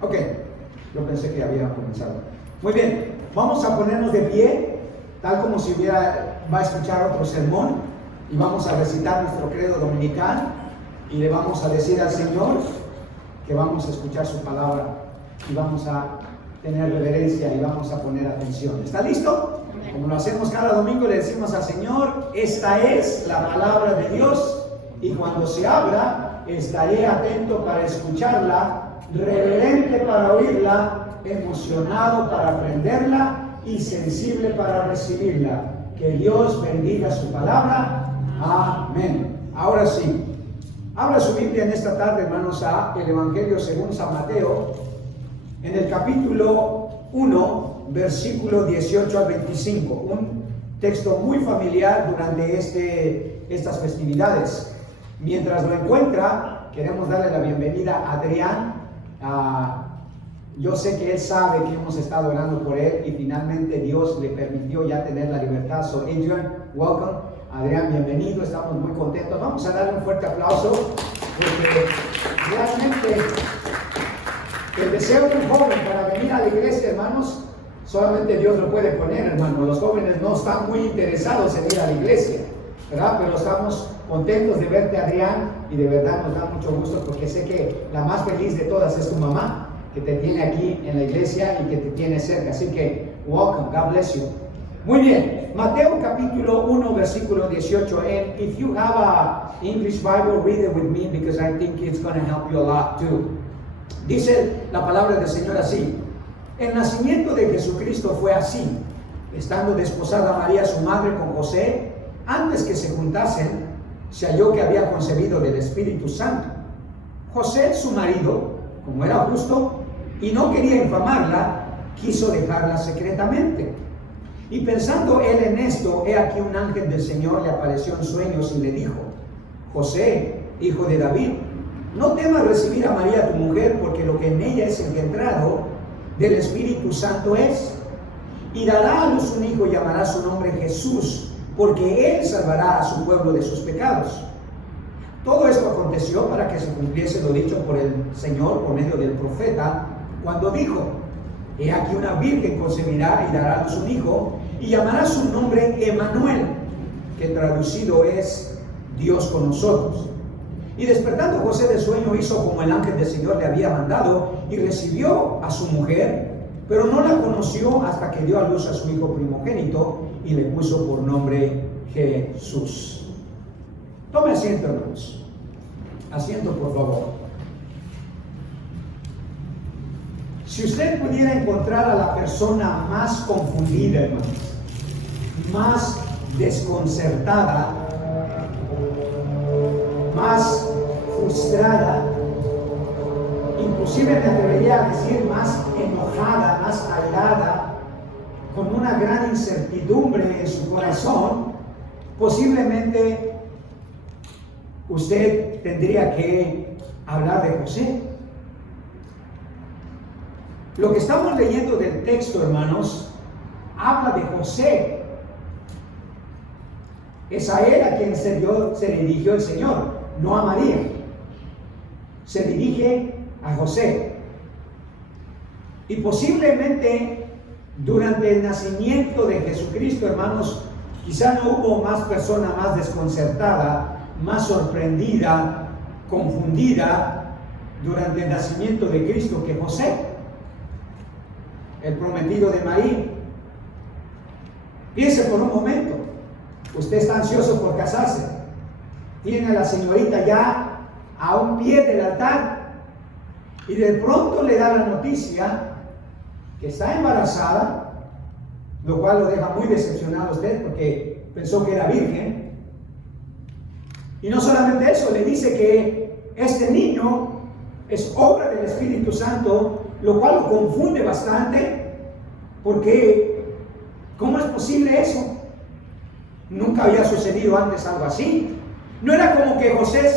Ok, yo pensé que había comenzado. Muy bien, vamos a ponernos de pie, tal como si va a escuchar otro sermón, y vamos a recitar nuestro credo dominical, y le vamos a decir al Señor que vamos a escuchar su palabra, y vamos a tener reverencia, y vamos a poner atención. ¿Está listo? Como lo hacemos cada domingo, le decimos al Señor, esta es la palabra de Dios, y cuando se abra, estaré atento para escucharla, reverente para oírla, emocionado para aprenderla y sensible para recibirla. Que Dios bendiga su palabra. Amén. Ahora sí, abra su Biblia en esta tarde, hermanos, a el Evangelio según San Mateo, en el capítulo 1, versículo 18 al 25, un texto muy familiar durante estas festividades. Mientras lo encuentra, queremos darle la bienvenida a Adrián. Yo sé que él sabe que hemos estado orando por él y finalmente Dios le permitió ya tener la libertad. So Adrian, welcome. Adrián, bienvenido, estamos muy contentos. Vamos a darle un fuerte aplauso porque realmente el deseo de un joven para venir a la iglesia, hermanos, solamente Dios lo puede poner, hermanos. Los jóvenes no están muy interesados en ir a la iglesia, ¿verdad? Pero estamos contentos de verte, Adrián, y de verdad nos da mucho gusto porque sé que la más feliz de todas es tu mamá, que te tiene aquí en la iglesia y que te tiene cerca. Así que, welcome, God bless you. Muy bien, Mateo capítulo 1, versículo 18. And if you have a English Bible, read it with me because I think it's going to help you a lot too. Dice la palabra del Señor así: el nacimiento de Jesucristo fue así. Estando desposada María su madre con José, antes que se juntasen, se halló que había concebido del Espíritu Santo. José, su marido, como era justo y no quería infamarla, quiso dejarla secretamente. Y pensando él en esto, he aquí un ángel del Señor le apareció en sueños y le dijo: José, hijo de David, no temas recibir a María tu mujer, porque lo que en ella es engendrado del Espíritu Santo es. Y dará a luz un hijo y llamará su nombre Jesús, porque él salvará a su pueblo de sus pecados. Todo esto aconteció para que se cumpliese lo dicho por el Señor por medio del profeta, cuando dijo: he aquí una virgen concebirá y dará a luz un hijo, y llamará su nombre Emmanuel, que traducido es Dios con nosotros. Y despertando José del sueño, hizo como el ángel del Señor le había mandado, y recibió a su mujer, pero no la conoció hasta que dio a luz a su hijo primogénito, y le puso por nombre Jesús. Tome asiento, hermanos. Asiento, por favor. Si usted pudiera encontrar a la persona más confundida, hermanos, más desconcertada, más frustrada, inclusive me atrevería a decir más enojada, más airada, con una gran incertidumbre en su corazón, posiblemente usted tendría que hablar de José. Lo que estamos leyendo del texto, hermanos, habla de José. Es a él a quien se dirigió el Señor, no a María. Se dirige a José. Y posiblemente durante el nacimiento de Jesucristo, hermanos, quizá no hubo más persona más desconcertada, más sorprendida, confundida durante el nacimiento de Cristo que José, el prometido de María. Piense por un momento, usted está ansioso por casarse, tiene a la señorita ya a un pie del altar y de pronto le da la noticia que está embarazada, lo cual lo deja muy decepcionado a usted porque pensó que era virgen. Y no solamente eso, le dice que este niño es obra del Espíritu Santo, lo cual lo confunde bastante, porque ¿cómo es posible eso? Nunca había sucedido antes algo así. No era como que José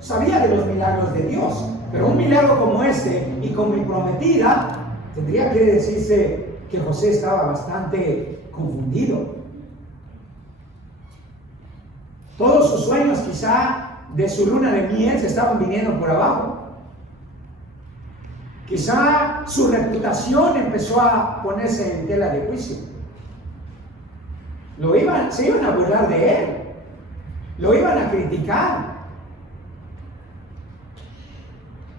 sabía de los milagros de Dios, pero un milagro como este y con mi prometida, tendría que decirse que José estaba bastante confundido. Todos sus sueños quizá de su luna de miel se estaban viniendo por abajo. Quizá su reputación empezó a ponerse en tela de juicio. Se iban a burlar de él, lo iban a criticar.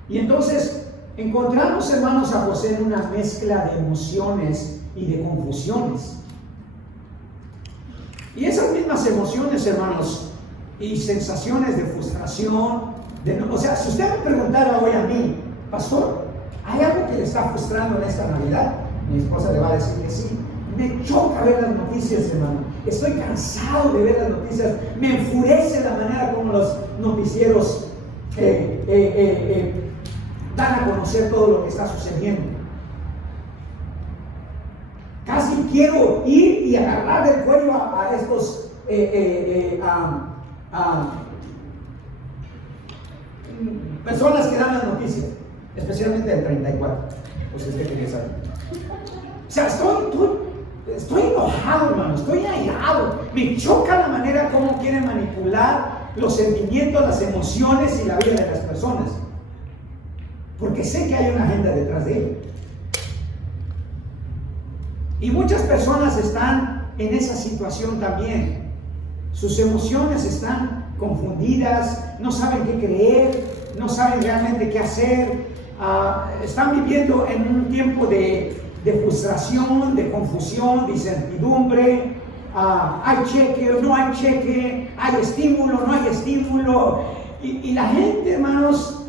Y entonces encontramos, hermanos, a José en una mezcla de emociones y de confusiones. Y esas mismas emociones, hermanos, y sensaciones de frustración, o sea, si usted me preguntara hoy a mí, pastor, ¿hay algo que le está frustrando en esta Navidad? Mi esposa le va a decir que sí. Me choca ver las noticias, hermano. Estoy cansado de ver las noticias. Me enfurece la manera como los noticieros dan a conocer todo lo que está sucediendo. Casi quiero ir y agarrar del cuello a estos personas que dan las noticias, especialmente del 34. Pues usted quería saber. O sea, estoy enojado, hermano, estoy airado. Me choca la manera como quieren manipular los sentimientos, las emociones y la vida de las personas. Porque sé que hay una agenda detrás de ello. Y muchas personas están en esa situación también. Sus emociones están confundidas, no saben qué creer, no saben realmente qué hacer. Están viviendo en un tiempo de frustración, de confusión, de incertidumbre. Hay cheque o no hay cheque, hay estímulo o no hay estímulo. Y la gente, hermanos,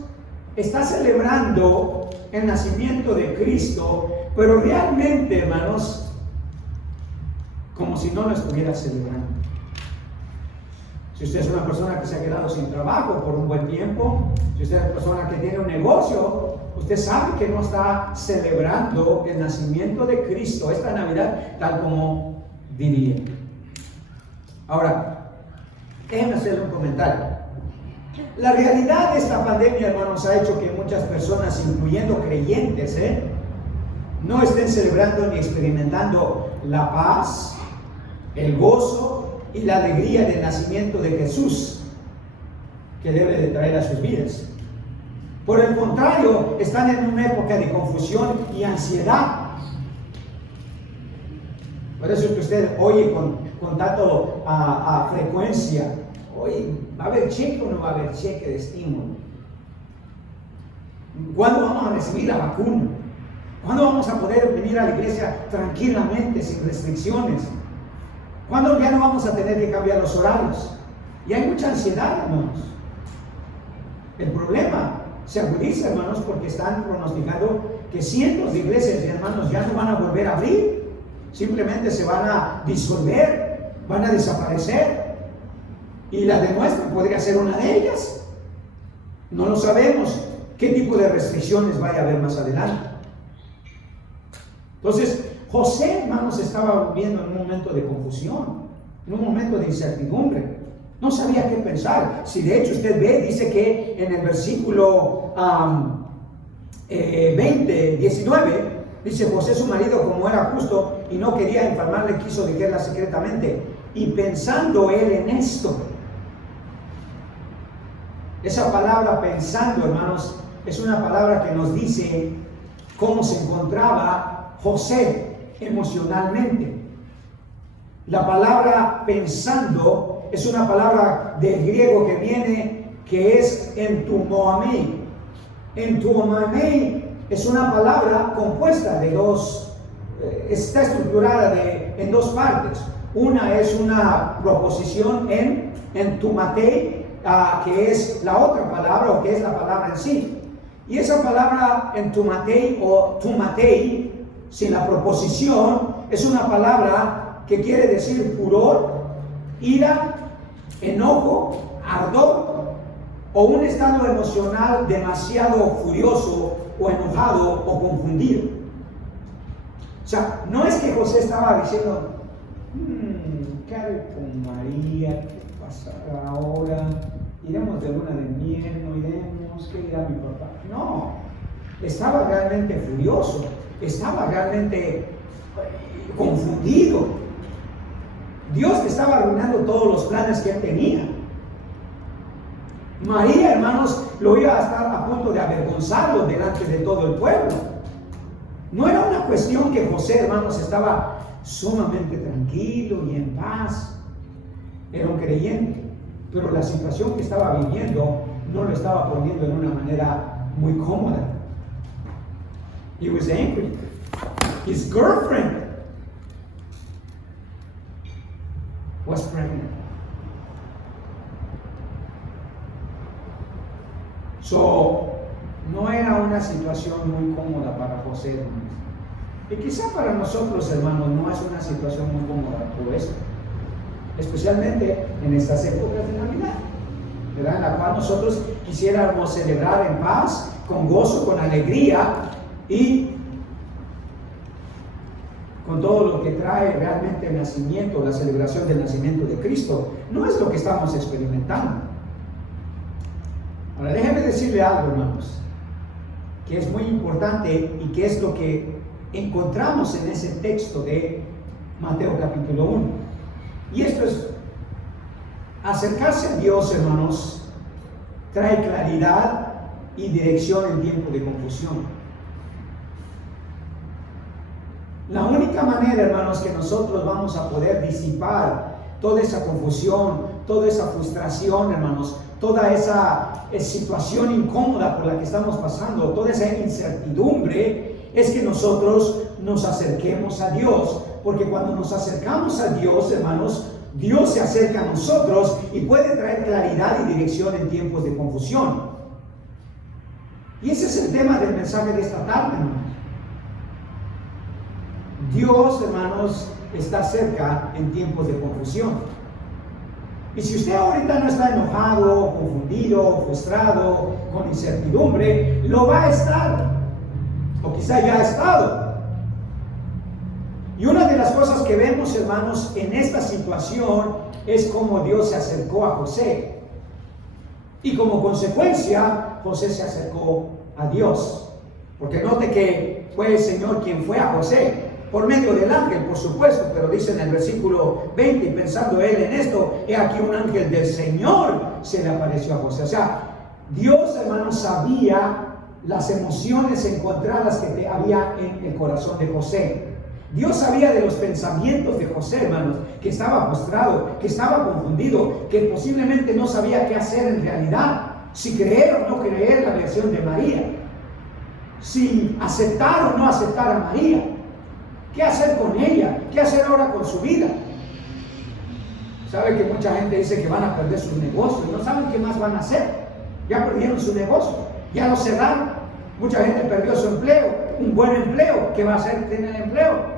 está celebrando el nacimiento de Cristo, pero realmente, hermanos, como si no lo estuviera celebrando. Si usted es una persona que se ha quedado sin trabajo por un buen tiempo, si usted es una persona que tiene un negocio, usted sabe que no está celebrando el nacimiento de Cristo esta Navidad tal como diría. Ahora, déjenme hacerle un comentario. La realidad de esta pandemia, hermanos, ha hecho que muchas personas, incluyendo creyentes, no estén celebrando ni experimentando la paz, el gozo y la alegría del nacimiento de Jesús que debe de traer a sus vidas. Por el contrario, están en una época de confusión y ansiedad. Por eso es que usted oye con tanto frecuencia, oye, ¿va a haber cheque o no va a haber cheque de estímulo? ¿Cuándo vamos a recibir la vacuna? ¿Cuándo vamos a poder venir a la iglesia tranquilamente, sin restricciones? ¿Cuándo ya no vamos a tener que cambiar los horarios? Y hay mucha ansiedad, hermanos. El problema se agudiza, hermanos, porque están pronosticando que cientos de iglesias y hermanos ya no van a volver a abrir. Simplemente se van a disolver, van a desaparecer. Y la de nuestra podría ser una de ellas. No lo sabemos qué tipo de restricciones vaya a haber más adelante. Entonces, José, hermanos, estaba viviendo en un momento de confusión, en un momento de incertidumbre. No sabía qué pensar. Si de hecho usted ve, dice que en el versículo 19, dice: José su marido, como era justo y no quería infamarle, quiso dejarla secretamente. Y pensando él en esto, esa palabra pensando, hermanos, es una palabra que nos dice cómo se encontraba José emocionalmente. La palabra pensando es una palabra del griego que viene, que es entumoamei. Entumoamei es una palabra compuesta de dos, está estructurada en dos partes. Una es una proposición entumatei, que es la otra palabra, o que es la palabra en sí. Y esa palabra entumatei o tumatei, sin la proposición, es una palabra que quiere decir furor, ira, enojo, ardor o un estado emocional demasiado furioso o enojado o confundido. O sea, no es que José estaba diciendo: ¿qué haré con María? ¿Qué pasará ahora? ¿Iremos de luna de miel? ¿No iremos? ¿Qué dirá mi papá? No, estaba realmente furioso, estaba realmente confundido. Dios estaba arruinando todos los planes que él tenía. María, hermanos, lo iba a estar a punto de avergonzarlo delante de todo el pueblo. No era una cuestión que José, hermanos, estaba sumamente tranquilo y en paz. Era un creyente, pero la situación que estaba viviendo no lo estaba poniendo en una manera muy cómoda. He was angry. His girlfriend was pregnant. So, no era una situación muy cómoda para José, hermanos. Y quizá para nosotros, hermanos, no es una situación muy cómoda por eso. Especialmente en estas épocas de Navidad, ¿verdad? En la cual nosotros quisiéramos celebrar en paz, con gozo, con alegría y con todo lo que trae realmente el nacimiento, la celebración del nacimiento de Cristo. No es lo que estamos experimentando. Ahora déjenme decirle algo, hermanos, que es muy importante y que es lo que encontramos en ese texto de Mateo capítulo 1. Y esto es, acercarse a Dios, hermanos, trae claridad y dirección en tiempo de confusión. La única manera, hermanos, que nosotros vamos a poder disipar toda esa confusión, toda esa frustración, hermanos, toda esa situación incómoda por la que estamos pasando, toda esa incertidumbre, es que nosotros nos acerquemos a Dios. Porque cuando nos acercamos a Dios, hermanos, Dios se acerca a nosotros y puede traer claridad y dirección en tiempos de confusión. Y ese es el tema del mensaje de esta tarde, hermanos. Dios, hermanos, está cerca en tiempos de confusión. Y si usted ahorita no está enojado, confundido, frustrado, con incertidumbre, lo va a estar. O quizá ya ha estado. Y una de las cosas que vemos, hermanos, en esta situación es cómo Dios se acercó a José. Y como consecuencia, José se acercó a Dios. Porque note que fue el Señor quien fue a José. Por medio del ángel, por supuesto, pero dice en el versículo 20, y pensando él en esto, he aquí un ángel del Señor se le apareció a José. O sea, Dios, hermanos, sabía las emociones encontradas que había en el corazón de José. Dios sabía de los pensamientos de José, hermanos, que estaba frustrado, que estaba confundido, que posiblemente no sabía qué hacer en realidad, si creer o no creer la versión de María, si aceptar o no aceptar a María. ¿Qué hacer con ella? ¿Qué hacer ahora con su vida? ¿Sabe que mucha gente dice que van a perder sus negocios? No saben qué más van a hacer. Ya perdieron su negocio, ya lo cerraron. Mucha gente perdió su empleo, un buen empleo. ¿Qué va a hacer tener empleo?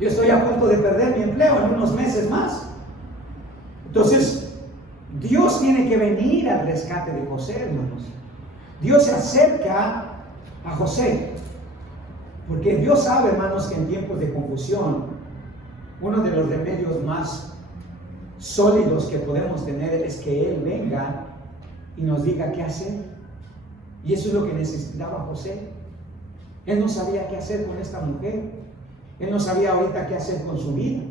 Yo estoy a punto de perder mi empleo en unos meses más. Entonces, Dios tiene que venir al rescate de José, hermanos. Dios se acerca a José. Porque Dios sabe, hermanos, que en tiempos de confusión, uno de los remedios más sólidos que podemos tener es que Él venga y nos diga qué hacer. Y eso es lo que necesitaba José. Él no sabía qué hacer con esta mujer. Él no sabía ahorita qué hacer con su vida,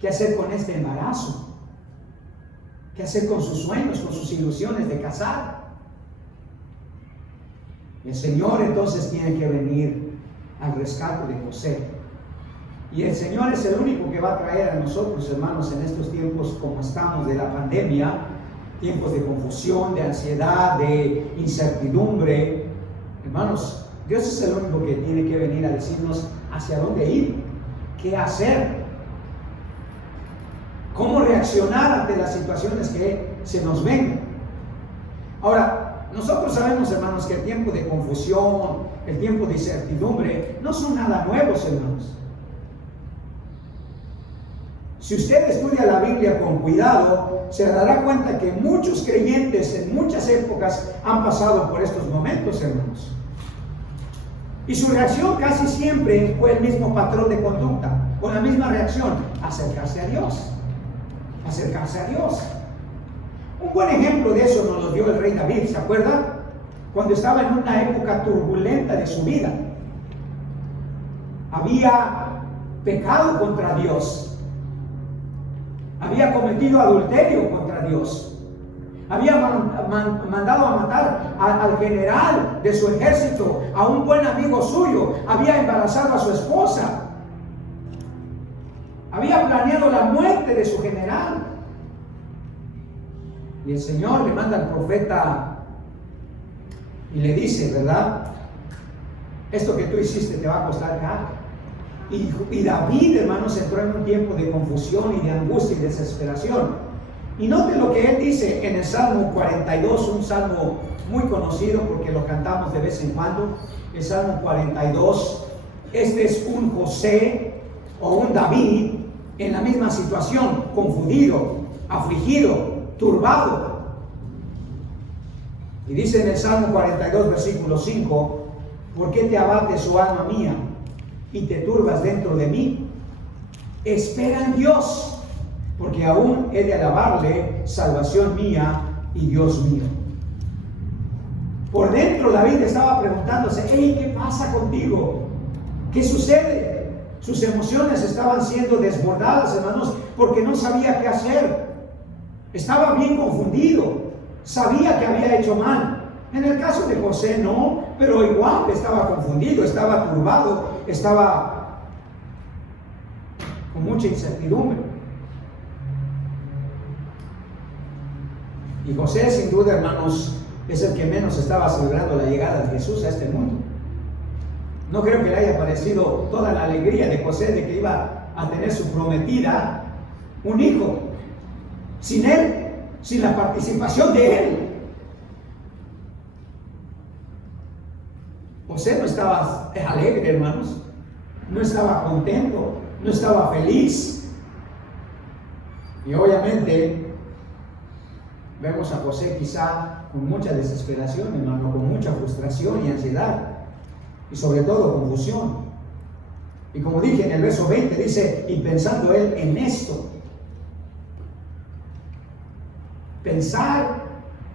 qué hacer con este embarazo, qué hacer con sus sueños, con sus ilusiones de casar. El Señor entonces tiene que venir al rescate de José. Y el Señor es el único que va a traer a nosotros, hermanos, en estos tiempos como estamos de la pandemia, tiempos de confusión, de ansiedad, de incertidumbre. Hermanos, Dios es el único que tiene que venir a decirnos hacia dónde ir, qué hacer, cómo reaccionar ante las situaciones que se nos ven. Ahora, nosotros sabemos, hermanos, que el tiempo de confusión, el tiempo de incertidumbre, no son nada nuevos, hermanos. Si usted estudia la Biblia con cuidado, se dará cuenta que muchos creyentes en muchas épocas han pasado por estos momentos, hermanos. Y su reacción casi siempre fue el mismo patrón de conducta, con la misma reacción: acercarse a Dios. Acercarse a Dios. Un buen ejemplo de eso nos lo dio el rey David, ¿se acuerda? Cuando estaba en una época turbulenta de su vida. Había pecado contra Dios. Había cometido adulterio contra Dios. había mandado a matar al general de su ejército, a un buen amigo suyo, había embarazado a su esposa, había planeado la muerte de su general. Y el Señor le manda al profeta y le dice, ¿verdad? Esto que tú hiciste te va a costar caro. Y David, hermanos, entró en un tiempo de confusión y de angustia y desesperación. Y note lo que él dice en el Salmo 42, un salmo muy conocido porque lo cantamos de vez en cuando. El Salmo 42, este es un José o un David en la misma situación, confundido, afligido, turbado. Y dice en el Salmo 42, versículo 5, ¿por qué te abates, oh alma mía, y te turbas dentro de mí? Espera en Dios, porque aún he de alabarle, salvación mía y Dios mío. Por dentro David estaba preguntándose, hey, ¿qué pasa contigo? ¿Qué sucede? Sus emociones estaban siendo desbordadas, hermanos, porque no sabía qué hacer. Estaba bien confundido, sabía que había hecho mal. En el caso de José no, pero igual estaba confundido, estaba turbado, estaba con mucha incertidumbre. Y José, sin duda, hermanos, es el que menos estaba celebrando la llegada de Jesús a este mundo. No creo que le haya parecido toda la alegría de José de que iba a tener su prometida un hijo. Sin él, sin la participación de él. José no estaba alegre, hermanos. No estaba contento, no estaba feliz. Y obviamente vemos a José quizá con mucha desesperación, hermano, con mucha frustración y ansiedad, y sobre todo confusión. Y como dije en el verso 20, dice, y pensando él en esto. Pensar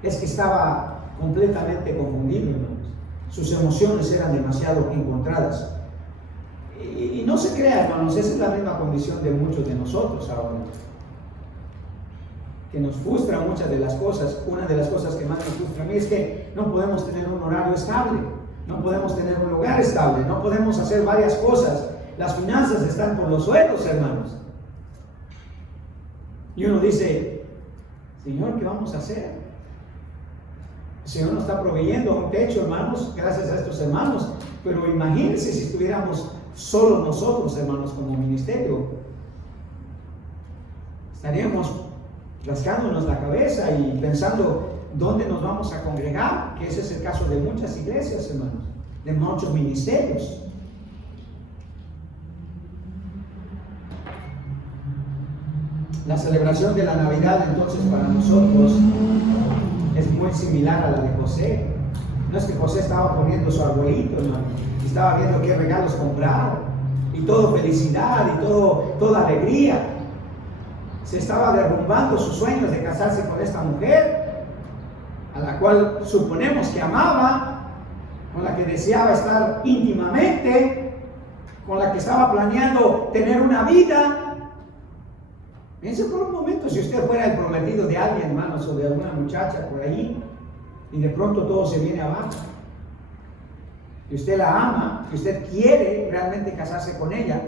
es que estaba completamente confundido, hermanos. Sus emociones eran demasiado encontradas. Y no se crea, hermanos, esa es la misma condición de muchos de nosotros ahora. Que nos frustra muchas de las cosas. Una de las cosas que más me frustra a mí es que no podemos tener un horario estable, no podemos tener un lugar estable, no podemos hacer varias cosas. Las finanzas están por los suelos, hermanos. Y uno dice, Señor, ¿qué vamos a hacer? El Señor nos está proveyendo un techo, hermanos, gracias a estos hermanos. Pero imagínense si estuviéramos solo nosotros, hermanos, como ministerio. Estaríamos rascándonos la cabeza y pensando dónde nos vamos a congregar, que ese es el caso de muchas iglesias, hermanos, de muchos ministerios. La celebración de la Navidad, entonces, para nosotros es muy similar a la de José. No es que José estaba poniendo su arbolito, hermano, y estaba viendo qué regalos comprar, y todo felicidad, y toda alegría. Se estaba derrumbando sus sueños de casarse con esta mujer, a la cual suponemos que amaba, con la que deseaba estar íntimamente, con la que estaba planeando tener una vida. Piense por un momento, si usted fuera el prometido de alguien, hermanos, o de alguna muchacha por ahí, y de pronto todo se viene abajo. Y usted la ama, y usted quiere realmente casarse con ella.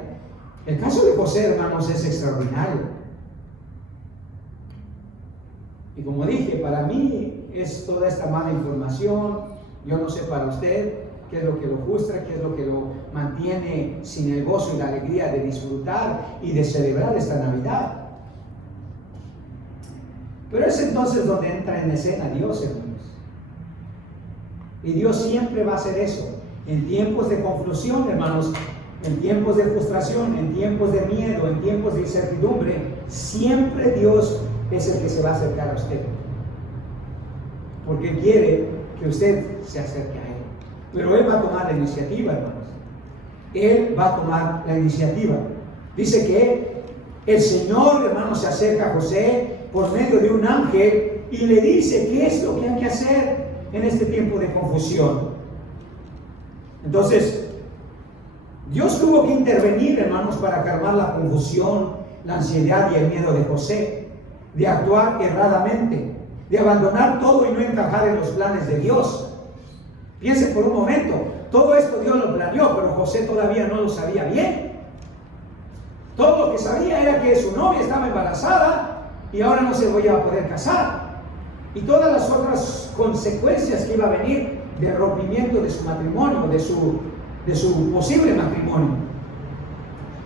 El caso de José, hermanos, es extraordinario. Y como dije, para mí es toda esta mala información. Yo no sé para usted qué es lo que lo frustra, qué es lo que lo mantiene sin el gozo y la alegría de disfrutar y de celebrar esta Navidad. Pero es entonces donde entra en escena Dios, hermanos. Y Dios siempre va a hacer eso. En tiempos de confusión, hermanos, en tiempos de frustración, en tiempos de miedo, en tiempos de incertidumbre, siempre Dios es el que se va a acercar a usted. Porque quiere que usted se acerque a Él. Pero Él va a tomar la iniciativa, hermanos. Él va a tomar la iniciativa. Dice que el Señor, hermanos, se acerca a José por medio de un ángel y le dice qué es lo que hay que hacer en este tiempo de confusión. Entonces, Dios tuvo que intervenir, hermanos, para calmar la confusión, la ansiedad y el miedo de José, de actuar erradamente, de abandonar todo y no encajar en los planes de Dios. Piensen por un momento, todo esto Dios lo planeó, pero José todavía no lo sabía bien. Todo lo que sabía era que su novia estaba embarazada y ahora no se iba a poder casar. Y todas las otras consecuencias que iba a venir del rompimiento de su matrimonio, de su posible matrimonio.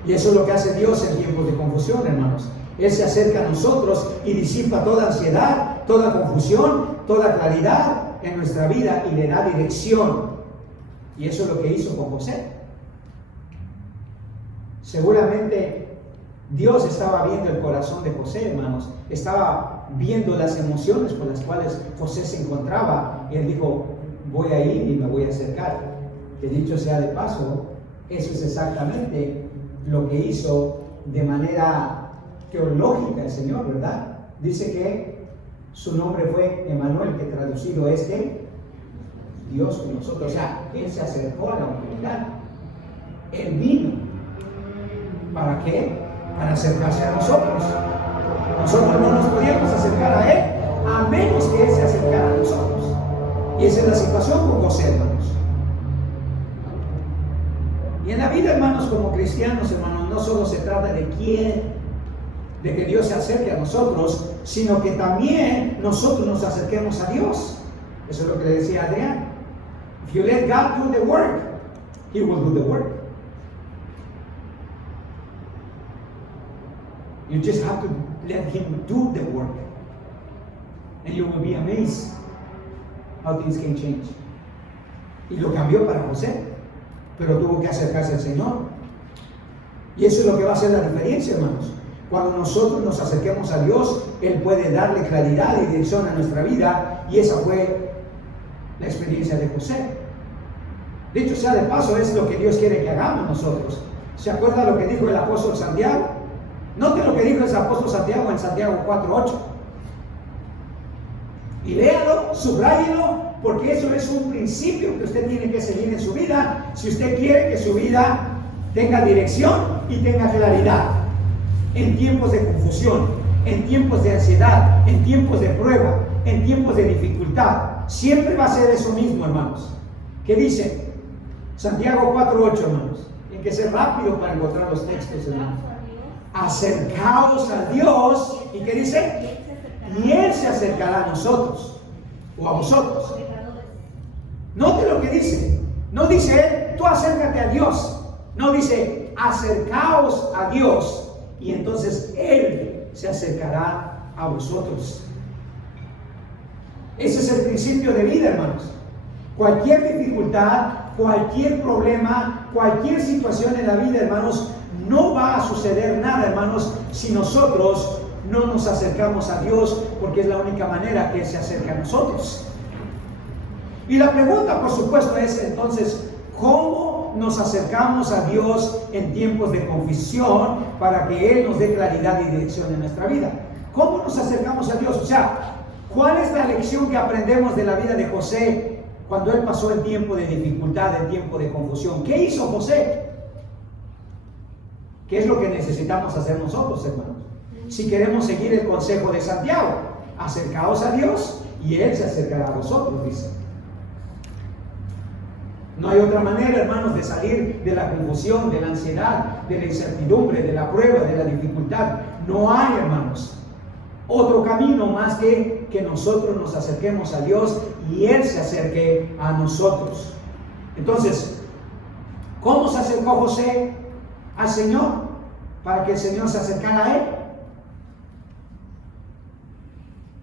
Y eso es lo que hace Dios en tiempos de confusión, hermanos. Él se acerca a nosotros y disipa toda ansiedad, toda confusión, toda claridad en nuestra vida y le da dirección. Y eso es lo que hizo con José. Seguramente Dios estaba viendo el corazón de José, hermanos. Estaba viendo las emociones con las cuales José se encontraba. Y él dijo, voy a ir y me voy a acercar. Que dicho sea de paso, eso es exactamente lo que hizo de manera teológica el Señor, ¿verdad? Dice que su nombre fue Emmanuel, que traducido es que Dios con nosotros. O sea, Él se acercó a la humanidad. Él vino. ¿Para qué? Para acercarse a nosotros. Nosotros no nos podíamos acercar a Él a menos que Él se acercara a nosotros. Y esa es la situación con José, hermanos. Y en la vida, hermanos, como cristianos, hermanos, no solo se trata de que Dios se acerque a nosotros, sino que también nosotros nos acerquemos a Dios. Eso es lo que le decía Adrián. If you let God do the work, He will do the work. You just have to let Him do the work. And you will be amazed how things can change. Y lo cambió para José, pero tuvo que acercarse al Señor. Y eso es lo que va a hacer la diferencia, hermanos. Cuando nosotros nos acerquemos a Dios, Él puede darle claridad y dirección a nuestra vida. Y esa fue la experiencia de José. Dicho sea de paso, es lo que Dios quiere que hagamos nosotros. ¿Se acuerda lo que dijo el apóstol Santiago? Note lo que dijo ese apóstol Santiago en Santiago 4:8. Y léalo, subráyelo, porque eso es un principio que usted tiene que seguir en su vida si usted quiere que su vida tenga dirección y tenga claridad. En tiempos de confusión, en tiempos de ansiedad, en tiempos de prueba, en tiempos de dificultad. Siempre va a ser eso mismo, hermanos. ¿Qué dice? Santiago 4:8, hermanos. Hay que ser rápido para encontrar los textos, hermanos. Acercaos a Dios. ¿Y qué dice? Y Él se acercará a nosotros o a vosotros. Note lo que dice. No dice Él, tú acércate a Dios. No dice, acercaos a Dios y entonces Él se acercará a vosotros. Ese es el principio de vida, hermanos. Cualquier dificultad, cualquier problema, cualquier situación en la vida, hermanos, no va a suceder nada, hermanos, si nosotros no nos acercamos a Dios, porque es la única manera que Él se acerca a nosotros. Y la pregunta, por supuesto, es entonces, ¿cómo nos acercamos a Dios en tiempos de confusión para que Él nos dé claridad y dirección en nuestra vida? ¿Cómo nos acercamos a Dios? O sea, ¿cuál es la lección que aprendemos de la vida de José cuando él pasó el tiempo de dificultad, el tiempo de confusión? ¿Qué hizo José? ¿Qué es lo que necesitamos hacer nosotros, hermanos? Si queremos seguir el consejo de Santiago, acercaos a Dios y Él se acercará a vosotros, dice. No hay otra manera, hermanos, de salir de la confusión, de la ansiedad, de la incertidumbre, de la prueba, de la dificultad. No hay, hermanos, otro camino más que nosotros nos acerquemos a Dios y Él se acerque a nosotros. Entonces, ¿cómo se acercó José al Señor? Para que el Señor se acercara a Él.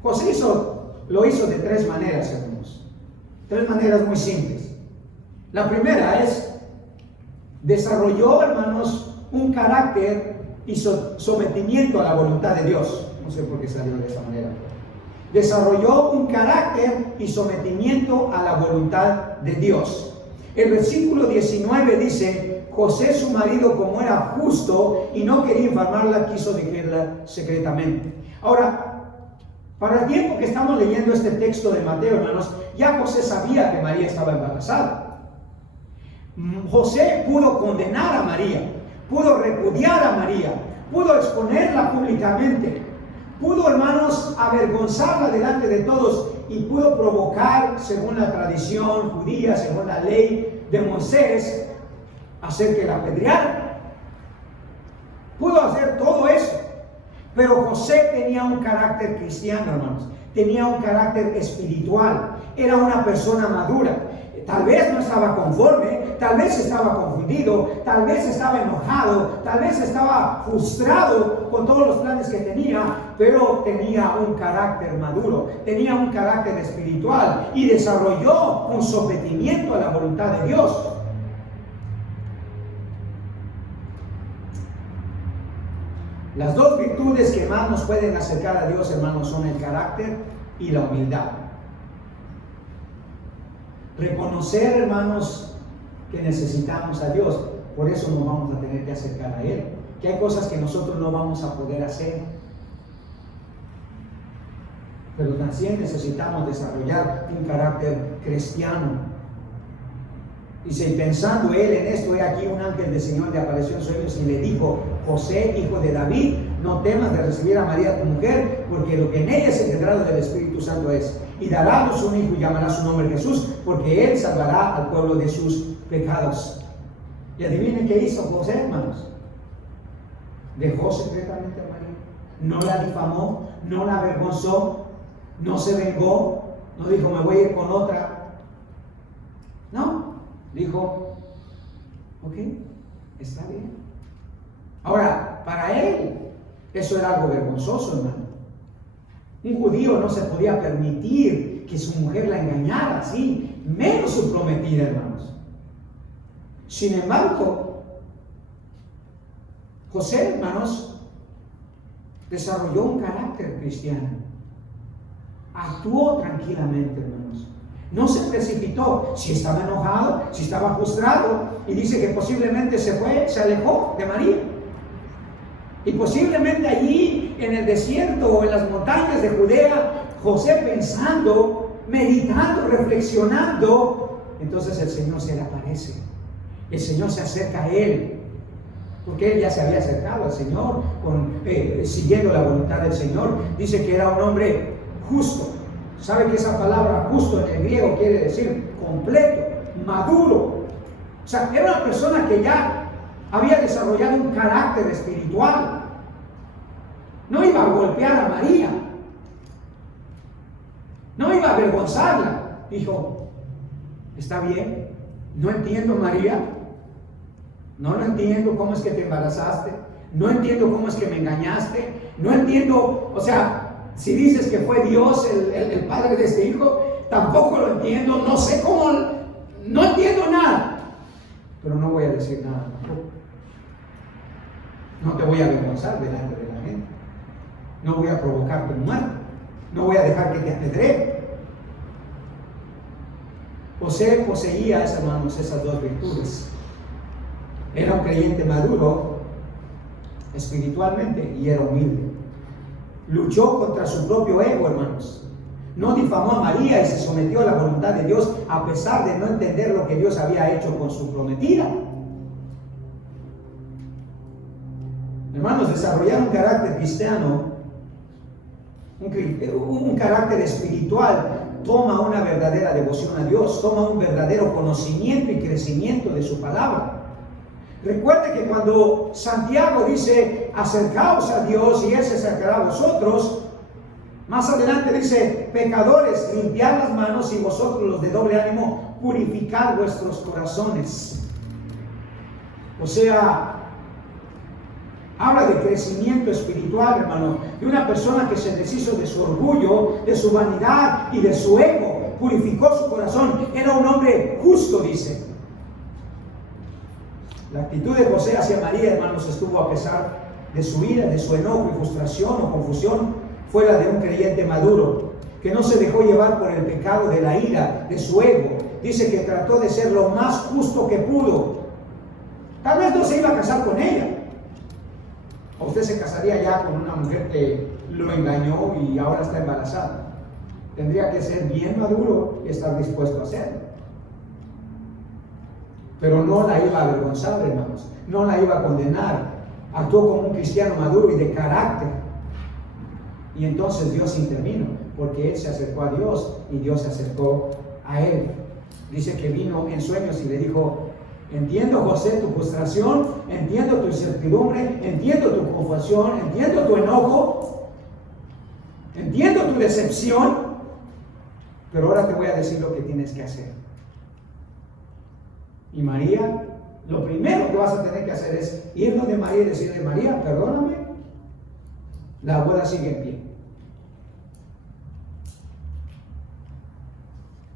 José lo hizo de tres maneras, hermanos. Tres maneras muy simples. La primera es, desarrolló, hermanos, un carácter y sometimiento a la voluntad de Dios. No sé por qué salió de esa manera. Desarrolló un carácter y sometimiento a la voluntad de Dios. El versículo 19 dice, José su marido, como era justo y no quería infamarla, quiso dejarla secretamente. Ahora, para el tiempo que estamos leyendo este texto de Mateo, hermanos, ya José sabía que María estaba embarazada. José pudo condenar a María, pudo repudiar a María, pudo exponerla públicamente, pudo, hermanos, avergonzarla delante de todos y pudo provocar, según la tradición judía, según la ley de Moisés, hacer que la apedrearan. Pudo hacer todo eso, pero José tenía un carácter cristiano, hermanos, tenía un carácter espiritual, era una persona madura. Tal vez no estaba conforme, tal vez estaba confundido, tal vez estaba enojado, tal vez estaba frustrado con todos los planes que tenía, pero tenía un carácter maduro, tenía un carácter espiritual y desarrolló un sometimiento a la voluntad de Dios. Las dos virtudes que más nos pueden acercar a Dios, hermanos, son el carácter y la humildad. Reconocer, hermanos, que necesitamos a Dios, por eso nos vamos a tener que acercar a Él, que hay cosas que nosotros no vamos a poder hacer, pero también necesitamos desarrollar un carácter cristiano. Dice, y pensando él en esto, he aquí un ángel del Señor le apareció en sueños y le dijo: José, hijo de David, no temas de recibir a María tu mujer, porque lo que en ella es engendrado del Espíritu Santo es, y dará a luz un hijo y llamará su nombre Jesús, porque él salvará al pueblo de sus pecados. Y adivinen qué hizo José, hermanos. Dejó secretamente a María, no la difamó, no la avergonzó, no se vengó, no dijo me voy a ir con otra. No, dijo, ok, está bien. Ahora, para él, eso era algo vergonzoso, hermano. Un judío no se podía permitir que su mujer la engañara así, menos su prometida, hermanos. Sin embargo, José, hermanos, desarrolló un carácter cristiano. Actuó tranquilamente, hermanos. No se precipitó. Si estaba enojado, si estaba frustrado, y dice que posiblemente se fue, se alejó de María. Y posiblemente allí en el desierto o en las montañas de Judea, José pensando, meditando, reflexionando, entonces el Señor se le aparece. El Señor se acerca a él, porque él ya se había acercado al Señor, siguiendo la voluntad del Señor. Dice que era un hombre justo. ¿Sabe que esa palabra justo en el griego quiere decir completo, maduro? O sea, era una persona que ya había desarrollado un carácter espiritual. No iba a golpear a María, no iba a avergonzarla. Dijo, está bien, no entiendo, María, no lo entiendo cómo es que te embarazaste, no entiendo cómo es que me engañaste, no entiendo, o sea, si dices que fue Dios el padre de este hijo, tampoco lo entiendo, no sé cómo, no entiendo nada, pero no voy a decir nada tampoco. No te voy a avergonzar delante de la gente, no voy a provocar tu muerte, no voy a dejar que te apedree. José poseía, hermanos, esas dos virtudes. Era un creyente maduro espiritualmente y era humilde. Luchó contra su propio ego, hermanos. No difamó a María y se sometió a la voluntad de Dios a pesar de no entender lo que Dios había hecho con su prometida. Hermanos, desarrollar un carácter cristiano, un carácter espiritual, toma una verdadera devoción a Dios, toma un verdadero conocimiento y crecimiento de su palabra. Recuerde que cuando Santiago dice, acercaos a Dios y Él se acercará a vosotros, más adelante dice, pecadores, limpiad las manos y vosotros los de doble ánimo, purificad vuestros corazones. O sea, habla de crecimiento espiritual, hermano, de una persona que se deshizo de su orgullo, de su vanidad y de su ego, purificó su corazón, era un hombre justo, dice. La actitud de José hacia María, hermanos, estuvo a pesar de su ira, de su enojo y frustración o confusión, fue la de un creyente maduro, que no se dejó llevar por el pecado de la ira, de su ego. Dice que trató de ser lo más justo que pudo. Tal vez no se iba a casar con ella. O usted se casaría ya con una mujer que lo engañó y ahora está embarazada. Tendría que ser bien maduro y estar dispuesto a hacerlo. Pero no la iba a avergonzar, hermanos, no la iba a condenar. Actuó como un cristiano maduro y de carácter. Y entonces Dios intervino, porque él se acercó a Dios y Dios se acercó a él. Dice que vino en sueños y le dijo: entiendo, José, tu frustración, entiendo tu incertidumbre, entiendo tu confusión, entiendo tu enojo, entiendo tu decepción, pero ahora te voy a decir lo que tienes que hacer. Y María, lo primero que vas a tener que hacer es ir donde María y decirle: María, perdóname, la boda sigue en pie.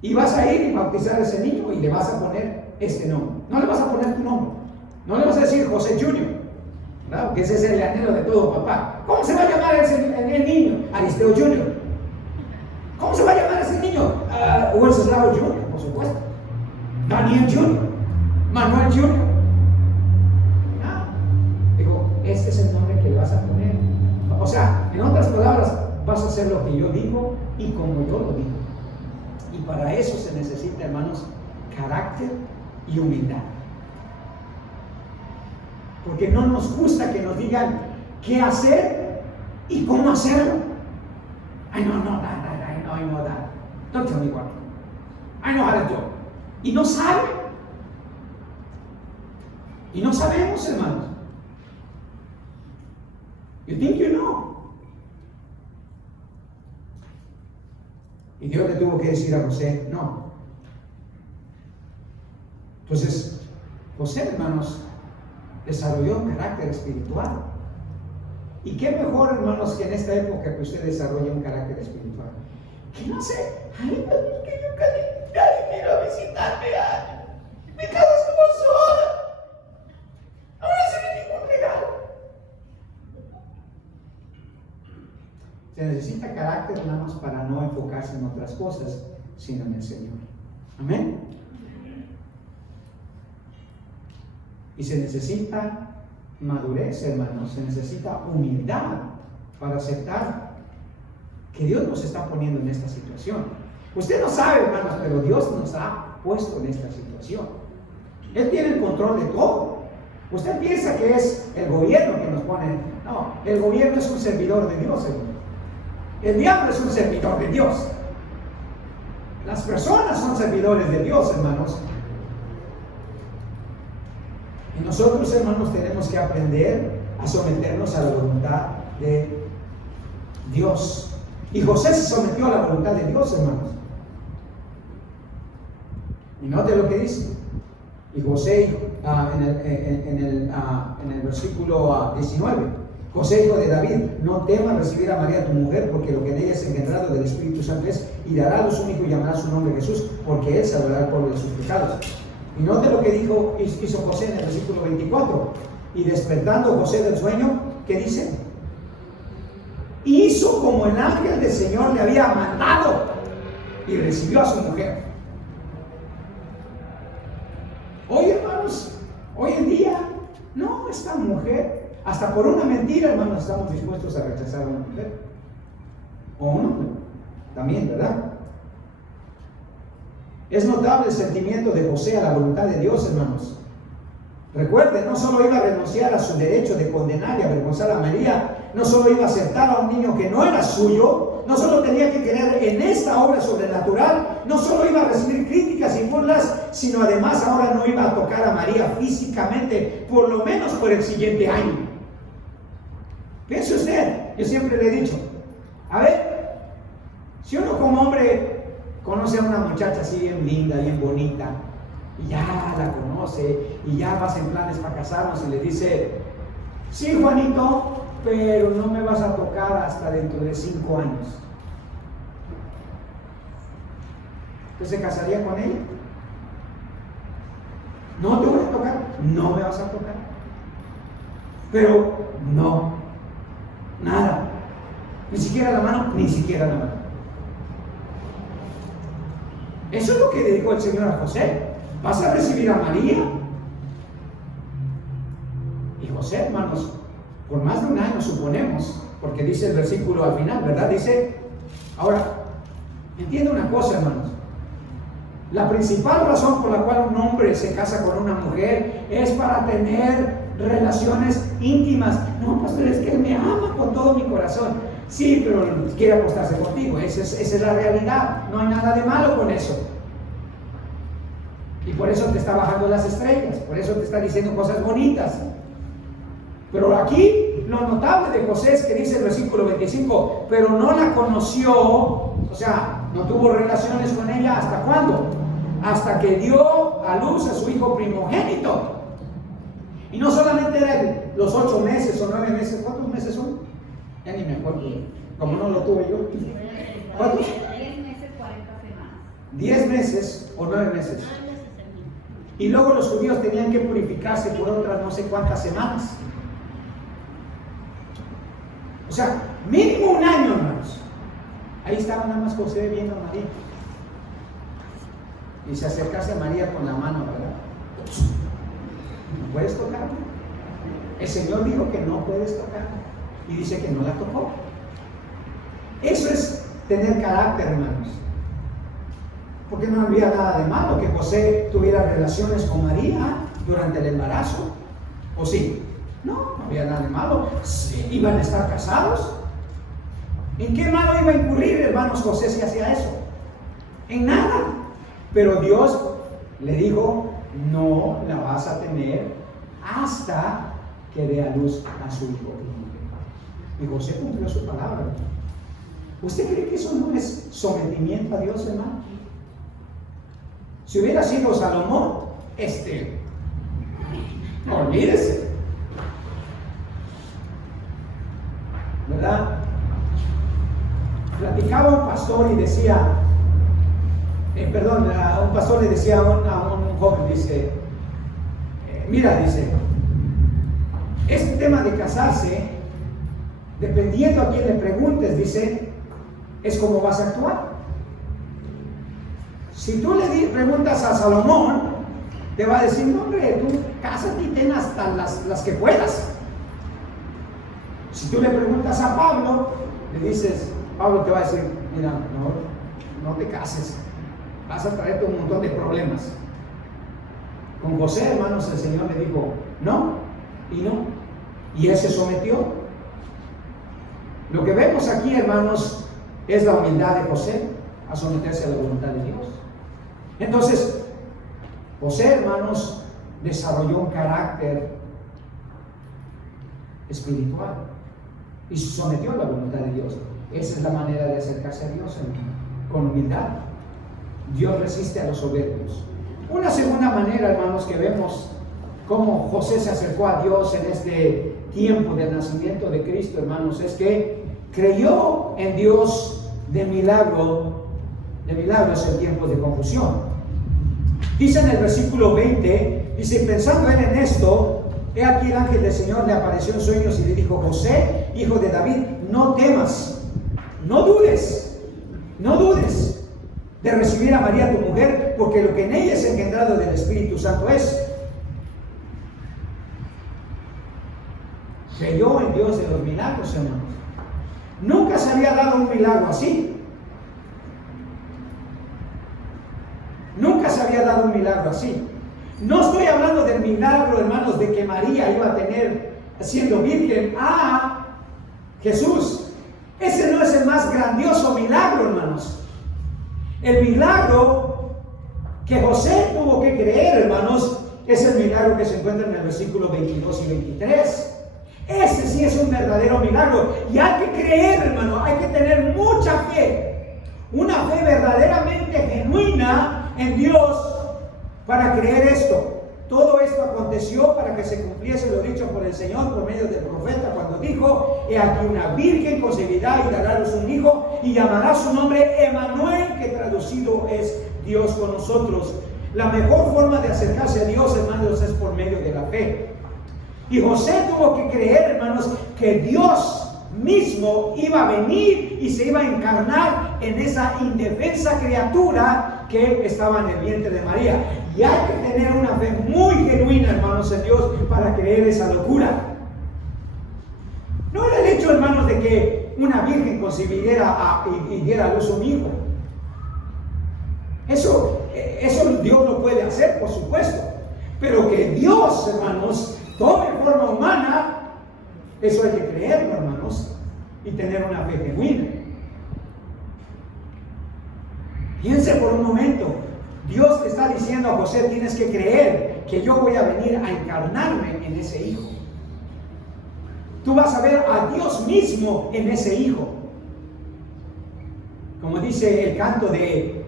Y vas a ir y bautizar a ese niño y le vas a poner este nombre. No le vas a poner tu nombre. No le vas a decir José Junior, ¿verdad? Que ese es el anhelo de todo papá. ¿Cómo se va a llamar el niño? Aristeo Junior. ¿Cómo se va a llamar ese niño? Wenceslao Junior, por supuesto. Daniel Junior. Manuel Junior. No. Digo, este es el nombre que le vas a poner. O sea, en otras palabras, vas a hacer lo que yo digo y como yo lo digo. Y para eso se necesita, hermanos, carácter y humildad. Porque no nos gusta que nos digan qué hacer y cómo hacerlo. I know that. Don't tell me what. I know how to do it. Y no sabe. Y no sabemos, hermanos. You think you know. Y Dios le tuvo que decir a José: no. Entonces, José, hermanos, desarrolló un carácter espiritual. Y qué mejor, hermanos, que en esta época que usted desarrolle un carácter espiritual. Que no sé, ay, que yo casi quiero visitarme, mi casa es como sola. No voy a hacer ningún regalo. Se necesita carácter, hermanos, para no enfocarse en otras cosas, sino en el Señor. Amén. Y se necesita madurez, hermanos, se necesita humildad para aceptar que Dios nos está poniendo en esta situación. Usted no sabe, hermanos, pero Dios nos ha puesto en esta situación. Él tiene el control de todo. Usted piensa que es el gobierno que nos pone. No, el gobierno es un servidor de Dios, hermano. El diablo es un servidor de Dios. Las personas son servidores de Dios, hermanos. Y nosotros, hermanos, tenemos que aprender a someternos a la voluntad de Dios. Y José se sometió a la voluntad de Dios, hermanos. Y note lo que dice. Y José, en el versículo 19, José, hijo de David, no temas recibir a María tu mujer, porque lo que en ella es engendrado del Espíritu Santo es, y dará a luz un hijo y llamará su nombre Jesús, porque él salvará al pueblo de sus pecados. Y note lo que hizo José en el versículo 24. Y despertando José del sueño, ¿qué dice? Hizo como el ángel del Señor le había mandado y recibió a su mujer. Hoy, hermanos, hoy en día, no, esta mujer, hasta por una mentira, hermanos, estamos dispuestos a rechazar a una mujer. O un hombre, también, ¿verdad? Es notable el sentimiento de José a la voluntad de Dios, hermanos. Recuerden, no solo iba a renunciar a su derecho de condenar y avergonzar a María, no solo iba a aceptar a un niño que no era suyo, no solo tenía que creer en esta obra sobrenatural, no solo iba a recibir críticas y burlas, sino además ahora no iba a tocar a María físicamente, por lo menos por el siguiente año. Piense usted, yo siempre le he dicho, a ver, si uno como hombre conoce a una muchacha así bien linda, bien bonita, y ya la conoce, y ya vas en planes para casarnos, y le dice: sí, Juanito, pero no me vas a tocar hasta dentro de 5 años. ¿Usted se casaría con ella? No te voy a tocar, no me vas a tocar. Pero no, nada, ni siquiera la mano, ni siquiera la mano. Eso es lo que le dijo el Señor a José: vas a recibir a María. Y José, hermanos, por más de un año, suponemos, porque dice el versículo al final, ¿verdad? Dice, ahora, entiende una cosa, hermanos. La principal razón por la cual un hombre se casa con una mujer es para tener relaciones íntimas. No, pastor, es que él me ama con todo mi corazón. Sí, pero quiere acostarse contigo. Esa es la realidad. No hay nada de malo con eso. Y por eso te está bajando las estrellas. Por eso te está diciendo cosas bonitas. Pero aquí lo notable de José es que dice el versículo 25, pero no la conoció, o sea, no tuvo relaciones con ella. ¿Hasta cuándo? Hasta que dio a luz a su hijo primogénito. Y no solamente eran los 8 meses o 9 meses. ¿Cuántos meses son? Ya ni me acuerdo. Como no lo tuve yo. ¿Cuántos? 10 meses, 40 semanas. 10 meses o 9 meses. Y luego los judíos tenían que purificarse por otras no sé cuántas semanas. O sea, mínimo un año, hermanos. Ahí estaba nada más José viendo a María. Y se acercase a María con la mano, ¿verdad? ¿No puedes tocarla? El Señor dijo que no puedes tocarla. Y dice que no la tocó. Eso es tener carácter, hermanos. Porque no había nada de malo que José tuviera relaciones con María durante el embarazo. ¿O sí? No había nada de malo. Sí, iban a estar casados. ¿En qué malo iba a incurrir, hermanos, José si hacía eso? En nada. Pero Dios le dijo, no la vas a tener hasta que dé a luz a su hijo. Y José cumplió su palabra. ¿Usted cree que eso no es sometimiento a Dios, hermano? Si hubiera sido Salomón, no olvídese, ¿verdad? Platicaba un pastor y decía, un pastor le decía a un joven, dice, mira, dice, este tema de casarse, dependiendo a quién le preguntes, dice, es como vas a actuar. Si tú le preguntas a Salomón, te va a decir, no, hombre, tú cásate y ten hasta las que puedas. Si tú le preguntas a Pablo, le dices, Pablo te va a decir, mira, no te cases, vas a traerte un montón de problemas. Con José, hermanos, el Señor le dijo, no, y no, y él se sometió. Lo que vemos aquí, hermanos, es la humildad de José a someterse a la voluntad de Dios. Entonces, José, hermanos, desarrolló un carácter espiritual y se sometió a la voluntad de Dios. Esa es la manera de acercarse a Dios, hermano, con humildad. Dios resiste a los soberbios. Una segunda manera, hermanos, que vemos cómo José se acercó a Dios en este tiempo del nacimiento de Cristo, hermanos, es que creyó en Dios de milagros en tiempos de confusión. Dice en el versículo 20, dice, pensando él en esto, he aquí el ángel del Señor le apareció en sueños y le dijo, José, hijo de David, no temas, no dudes de recibir a María tu mujer, porque lo que en ella es engendrado del Espíritu Santo es. Creyó en Dios de los milagros, hermanos. Nunca se había dado un milagro así. Nunca se había dado un milagro así. No estoy hablando del milagro, hermanos, de que María iba a tener, siendo virgen, a Jesús. Ese no es el más grandioso milagro, hermanos. El milagro que José tuvo que creer, hermanos, es el milagro que se encuentra en el versículo 22 y 23. Ese sí es un verdadero milagro. Y hay que creer, hermano, hay que tener mucha fe. Una fe verdaderamente genuina en Dios para creer esto. Todo esto aconteció para que se cumpliese lo dicho por el Señor por medio del profeta cuando dijo, he aquí una virgen concebirá y dará a luz un hijo y llamará su nombre Emanuel, que traducido es Dios con nosotros. La mejor forma de acercarse a Dios, hermanos, es por medio de la fe. Y José tuvo que creer, hermanos, que Dios mismo iba a venir y se iba a encarnar en esa indefensa criatura que estaba en el vientre de María. Y hay que tener una fe muy genuina, hermanos, en Dios para creer esa locura. No era el hecho, hermanos, de que una virgen concibiera y diera a luz un hijo. Eso Dios lo puede hacer, por supuesto. Pero que Dios, hermanos, tome forma humana, eso hay que creerlo, hermanos. y tener una fe genuina. Piense por un momento. Dios te está diciendo a José, tienes que creer que yo voy a venir a encarnarme en ese hijo. Tú vas a ver a Dios mismo en ese hijo. Como dice el canto de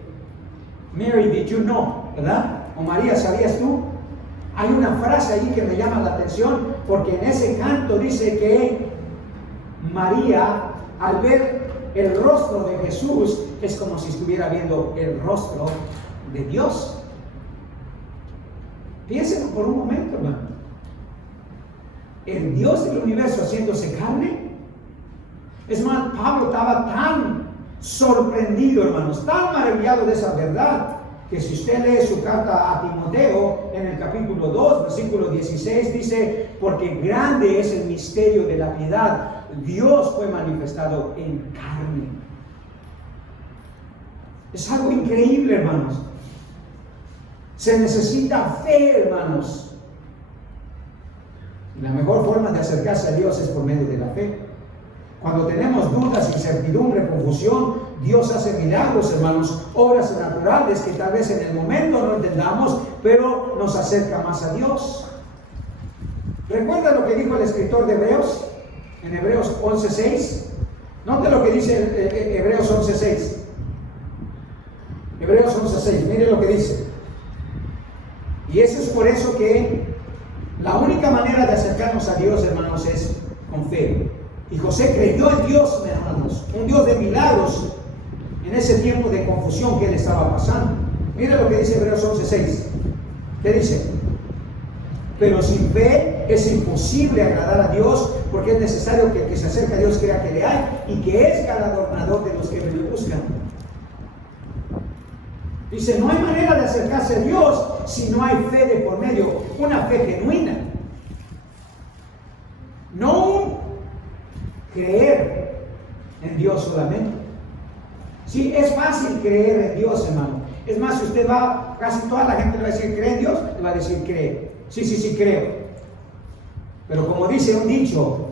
Mary, did you know, ¿verdad? O María, ¿sabías tú? Hay una frase ahí que me llama la atención, porque en ese canto dice que María, al ver el rostro de Jesús, es como si estuviera viendo el rostro de Dios. Piénsenlo por un momento, hermano. El Dios del universo haciéndose carne. Es más, Pablo estaba tan sorprendido, hermanos, tan maravillado de esa verdad, que si usted lee su carta a Timoteo, en el capítulo 2, versículo 16, dice, porque grande es el misterio de la piedad, Dios fue manifestado en carne. Es algo increíble, hermanos. Se necesita fe, hermanos. Y la mejor forma de acercarse a Dios es por medio de la fe. Cuando tenemos dudas, incertidumbre, confusión, Dios hace milagros, hermanos, obras naturales que tal vez en el momento no entendamos, pero nos acerca más a Dios. ¿Recuerda lo que dijo el escritor de Hebreos? En Hebreos 11:6. Note lo que dice Hebreos 11:6. Hebreos 11:6, mire lo que dice. Y eso es por eso que la única manera de acercarnos a Dios, hermanos, es con fe. Y José creyó en Dios, hermanos, un Dios de milagros en ese tiempo de confusión que él estaba pasando. Mire lo que dice Hebreos 11:6. ¿Qué dice? Pero sin fe es imposible agradar a Dios, porque es necesario que el que se acerca a Dios crea que le hay y que es galardonador de los que le buscan. Dice, no hay manera de acercarse a Dios si no hay fe de por medio, una fe genuina. No un creer en Dios solamente. Sí, es fácil creer en Dios, hermano. Es más, si usted va, casi toda la gente le va a decir, ¿cree en Dios? Le va a decir, cree. Sí, creo. Pero como dice un dicho,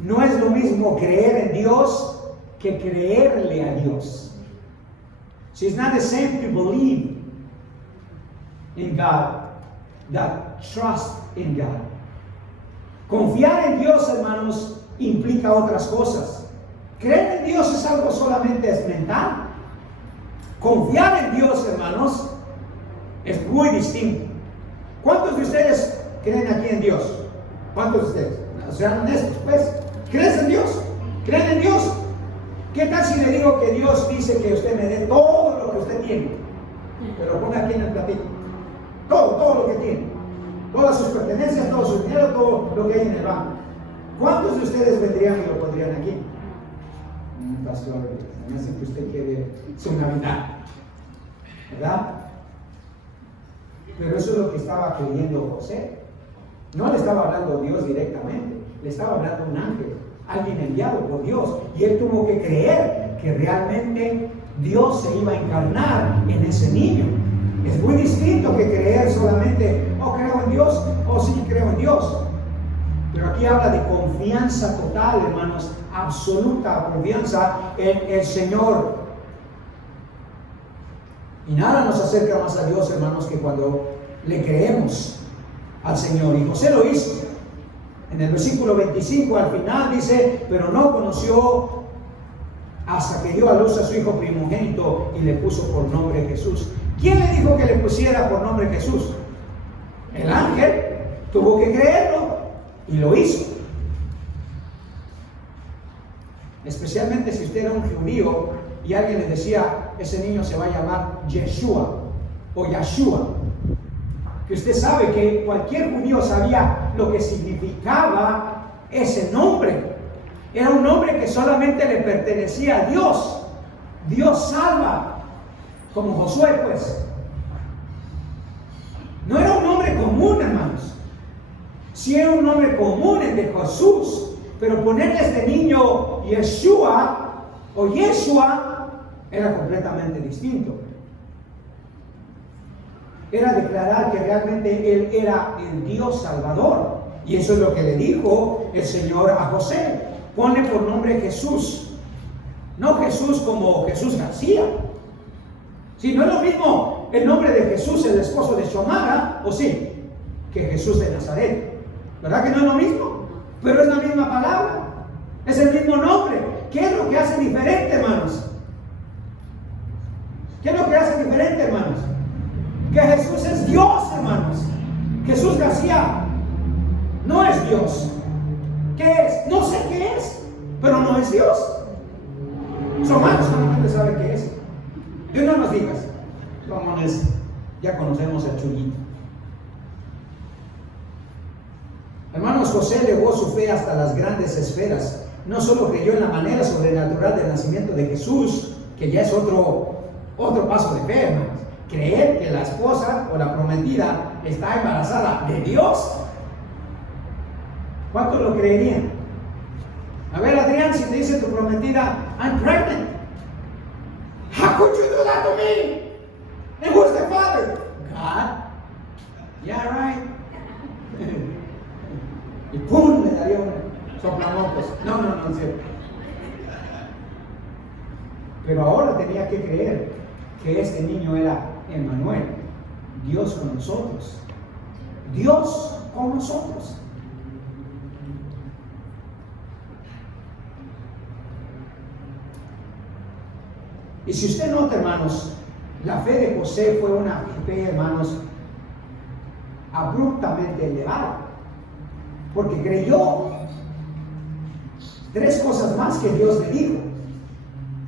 no es lo mismo creer en Dios que creerle a Dios. So it's not the same to believe in God that trust in God. Confiar en Dios, hermanos, implica otras cosas. Creer en Dios es algo solamente mental. Confiar en Dios, hermanos, es muy distinto. ¿Cuántos de ustedes creen aquí en Dios? ¿Cuántos de ustedes? Sean honestos, pues. ¿Crees en Dios? ¿Creen en Dios? ¿Qué tal si le digo que Dios dice que usted me dé todo lo que usted tiene? Pero ponga aquí en el platito. Todo lo que tiene. Todas sus pertenencias, todo su dinero, todo lo que hay en el banco. ¿Cuántos de ustedes vendrían y lo pondrían aquí? Pastor, me hace que usted quiere su Navidad. ¿Verdad? Pero eso es lo que estaba creyendo José. No le estaba hablando a Dios directamente, le estaba hablando a un ángel, alguien enviado por Dios, y él tuvo que creer que realmente Dios se iba a encarnar en ese niño. Es muy distinto que creer solamente, oh, creo en Dios, oh, sí, creo en Dios. Pero aquí habla de confianza total, hermanos, absoluta confianza en el Señor. Y nada nos acerca más a Dios, hermanos, que cuando le creemos al Señor. Y José lo hizo. En el versículo 25 al final dice, pero no conoció hasta que dio a luz a su hijo primogénito y le puso por nombre Jesús. ¿Quién le dijo que le pusiera por nombre Jesús? El ángel. Tuvo que creerlo y lo hizo. Especialmente si usted era un judío y alguien le decía, ese niño se va a llamar Yeshua o Yahshua. Que usted sabe que cualquier judío sabía lo que significaba ese nombre. Era un nombre que solamente le pertenecía a Dios. Dios salva, como Josué, pues. No era un nombre común, hermanos. Sí era un nombre común, el de Jesús, pero ponerle a este niño Yeshua o Yeshua era completamente distinto. Era declarar que realmente Él era el Dios Salvador. Y eso es lo que le dijo el Señor a José. pone por nombre Jesús. No Jesús como Jesús García. Si no es lo mismo el nombre de Jesús, el esposo de Xiomara, o sí, que Jesús de Nazaret. ¿Verdad que no es lo mismo? Pero es la misma palabra. Es el mismo nombre. ¿Qué es lo que hace diferente, hermanos? ¿Qué es lo que hace diferente, hermanos? Que Jesús es Dios, hermanos. Jesús García no es Dios. ¿Qué es? No sé qué es, pero no es Dios. Su hermano solamente sabe qué es. Y no nos digas, vámonos, ya conocemos al Chuyito. Hermanos, José elevó su fe hasta las grandes esferas. No solo creyó en la manera sobrenatural del nacimiento de Jesús, que ya es otro paso de fe, hermanos. Creer que la esposa o la prometida está embarazada de Dios. ¿Cuántos lo creerían? A ver, Adrián, si te dice tu prometida, I'm pregnant. How could you do that to me? And who's the father? God. Yeah, right. Y ¡pum! Le daría un soplamocos. No es cierto. Pero ahora tenía que creer que este niño era Emmanuel, Dios con nosotros. Dios con nosotros. Y si usted nota, hermanos, la fe de José fue una fe, hermanos, abruptamente elevada, porque creyó tres cosas más que Dios le dijo.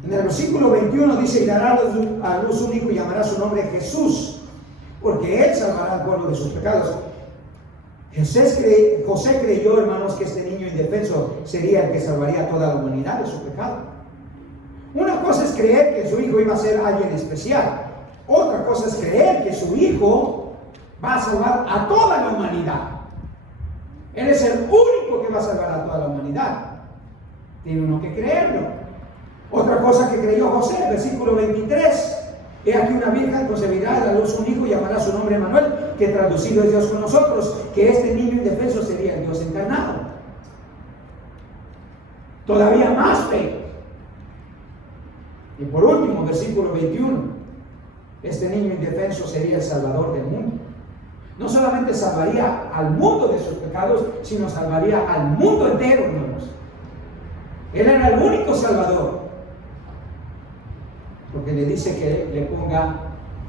En el versículo 21 dice: y dará a luz un hijo y llamará su nombre Jesús, porque él salvará al pueblo de sus pecados. José creyó, hermanos, que este niño indefenso sería el que salvaría a toda la humanidad de su pecado. Una cosa es creer que su hijo iba a ser alguien especial. Otra cosa es creer que su hijo va a salvar a toda la humanidad. Él es el único que va a salvar a toda la humanidad. Tiene uno que creerlo. Otra cosa que creyó José, versículo 23. He aquí una virgen concebirá a la luz un hijo y llamará su nombre Emmanuel, que traducido es Dios con nosotros, que este niño indefenso sería el Dios encarnado. Todavía más fe. Y por último, versículo 21, este niño indefenso sería el Salvador del mundo. No solamente salvaría al mundo de sus pecados, sino salvaría al mundo entero, hermanos. Él era el único Salvador, porque le dice que le ponga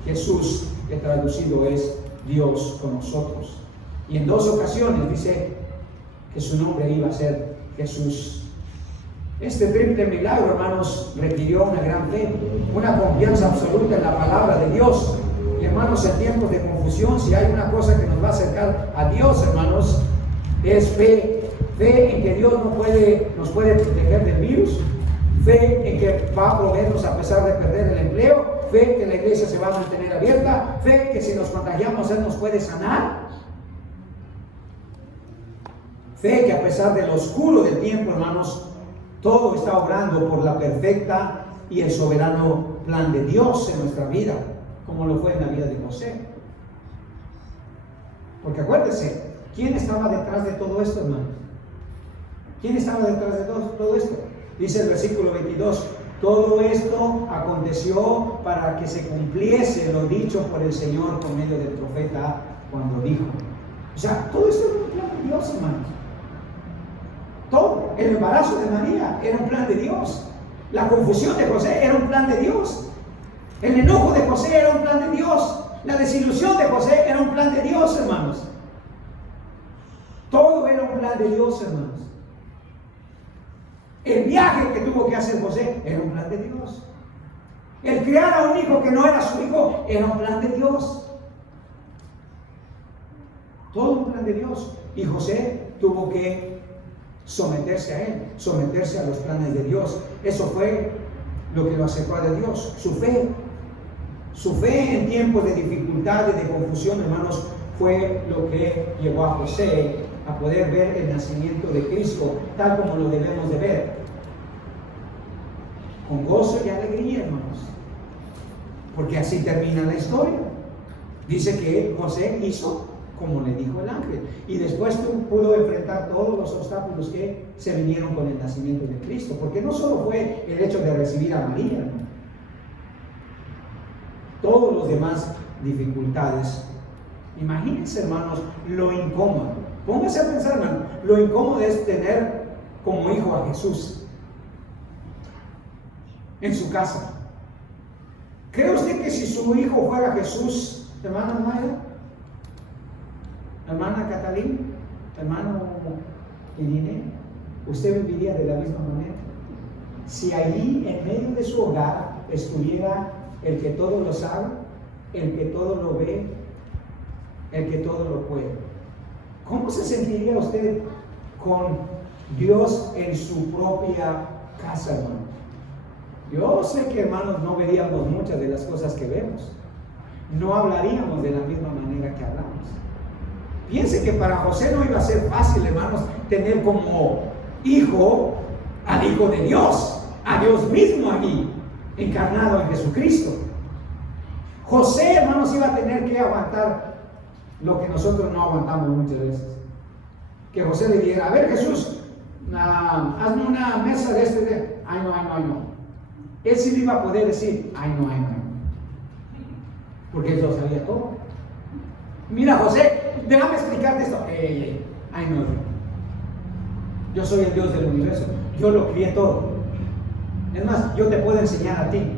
Jesús, que traducido es Dios con nosotros. Y en dos ocasiones dice que su nombre iba a ser Jesús. Este triple milagro, hermanos, requirió una gran fe, una confianza absoluta en la palabra de Dios. Y hermanos, en tiempos de confusión, si hay una cosa que nos va a acercar a Dios, hermanos, es fe. Fe en que Dios nos puede proteger del virus. Fe en que va a proveernos a pesar de perder el empleo. Fe que la iglesia se va a mantener abierta. Fe que si nos contagiamos Él nos puede sanar. Fe que a pesar de lo oscuro del tiempo, hermanos, todo está obrando por la perfecta y el soberano plan de Dios en nuestra vida, como lo fue en la vida de José. Porque acuérdense, ¿quién estaba detrás de todo esto, hermanos? ¿Quién estaba detrás de todo esto? Dice el versículo 22, todo esto aconteció para que se cumpliese lo dicho por el Señor por medio del profeta cuando dijo. O sea, todo esto era un plan de Dios, hermanos. Todo, el embarazo de María era un plan de Dios. La confusión de José era un plan de Dios. El enojo de José era un plan de Dios. La desilusión de José era un plan de Dios, hermanos. Todo era un plan de Dios, hermanos. El viaje que tuvo que hacer José era un plan de Dios. El criar a un hijo que no era su hijo era un plan de Dios. Todo un plan de Dios. Y José tuvo que someterse a él, someterse a los planes de Dios. Eso fue lo que lo acercó de Dios, su fe. Su fe en tiempos de dificultad y de confusión, hermanos, fue lo que llevó a José a poder ver el nacimiento de Cristo tal como lo debemos de ver, con gozo y alegría, hermanos, porque así termina la historia. Dice que José hizo como le dijo el ángel. Y después pudo enfrentar todos los obstáculos que se vinieron con el nacimiento de Cristo. Porque no solo fue el hecho de recibir a María, ¿no? Todos los demás dificultades. Imagínense, hermanos, lo incómodo. Póngase a pensar, hermano, lo incómodo es tener como hijo a Jesús en su casa. ¿Cree usted que si su hijo fuera Jesús, hermana Maya, hermana Catalina, hermano Irene, usted viviría de la misma manera? Si allí en medio de su hogar estuviera el que todo lo sabe, el que todo lo ve, el que todo lo puede, ¿cómo se sentiría usted con Dios en su propia casa, hermano? Yo sé que, hermanos, no veríamos muchas de las cosas que vemos. No hablaríamos de la misma manera que hablamos. Piense que para José no iba a ser fácil, hermanos, tener como hijo al Hijo de Dios, a Dios mismo aquí, encarnado en Jesucristo. José, hermanos, iba a tener que aguantar lo que nosotros no aguantamos muchas veces. Que José le dijera, a ver, Jesús, hazme una mesa de este. Ay, no. Él sí le iba a poder decir, ay, no. Porque él lo sabía todo. Mira, José, déjame explicarte esto. Ay, no. Yo soy el Dios del universo. Yo lo crié todo. Es más, yo te puedo enseñar a ti.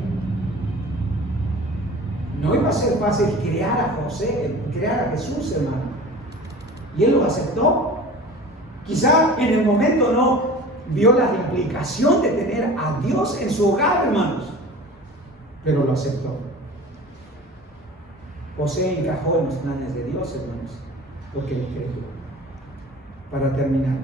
No iba a ser fácil crear a José, crear a Jesús, hermano. Y él lo aceptó. Quizá en el momento no vio la implicación de tener a Dios en su hogar, hermanos, pero lo aceptó. José encajó en los planes de Dios, hermanos, porque lo creyó. Para terminar,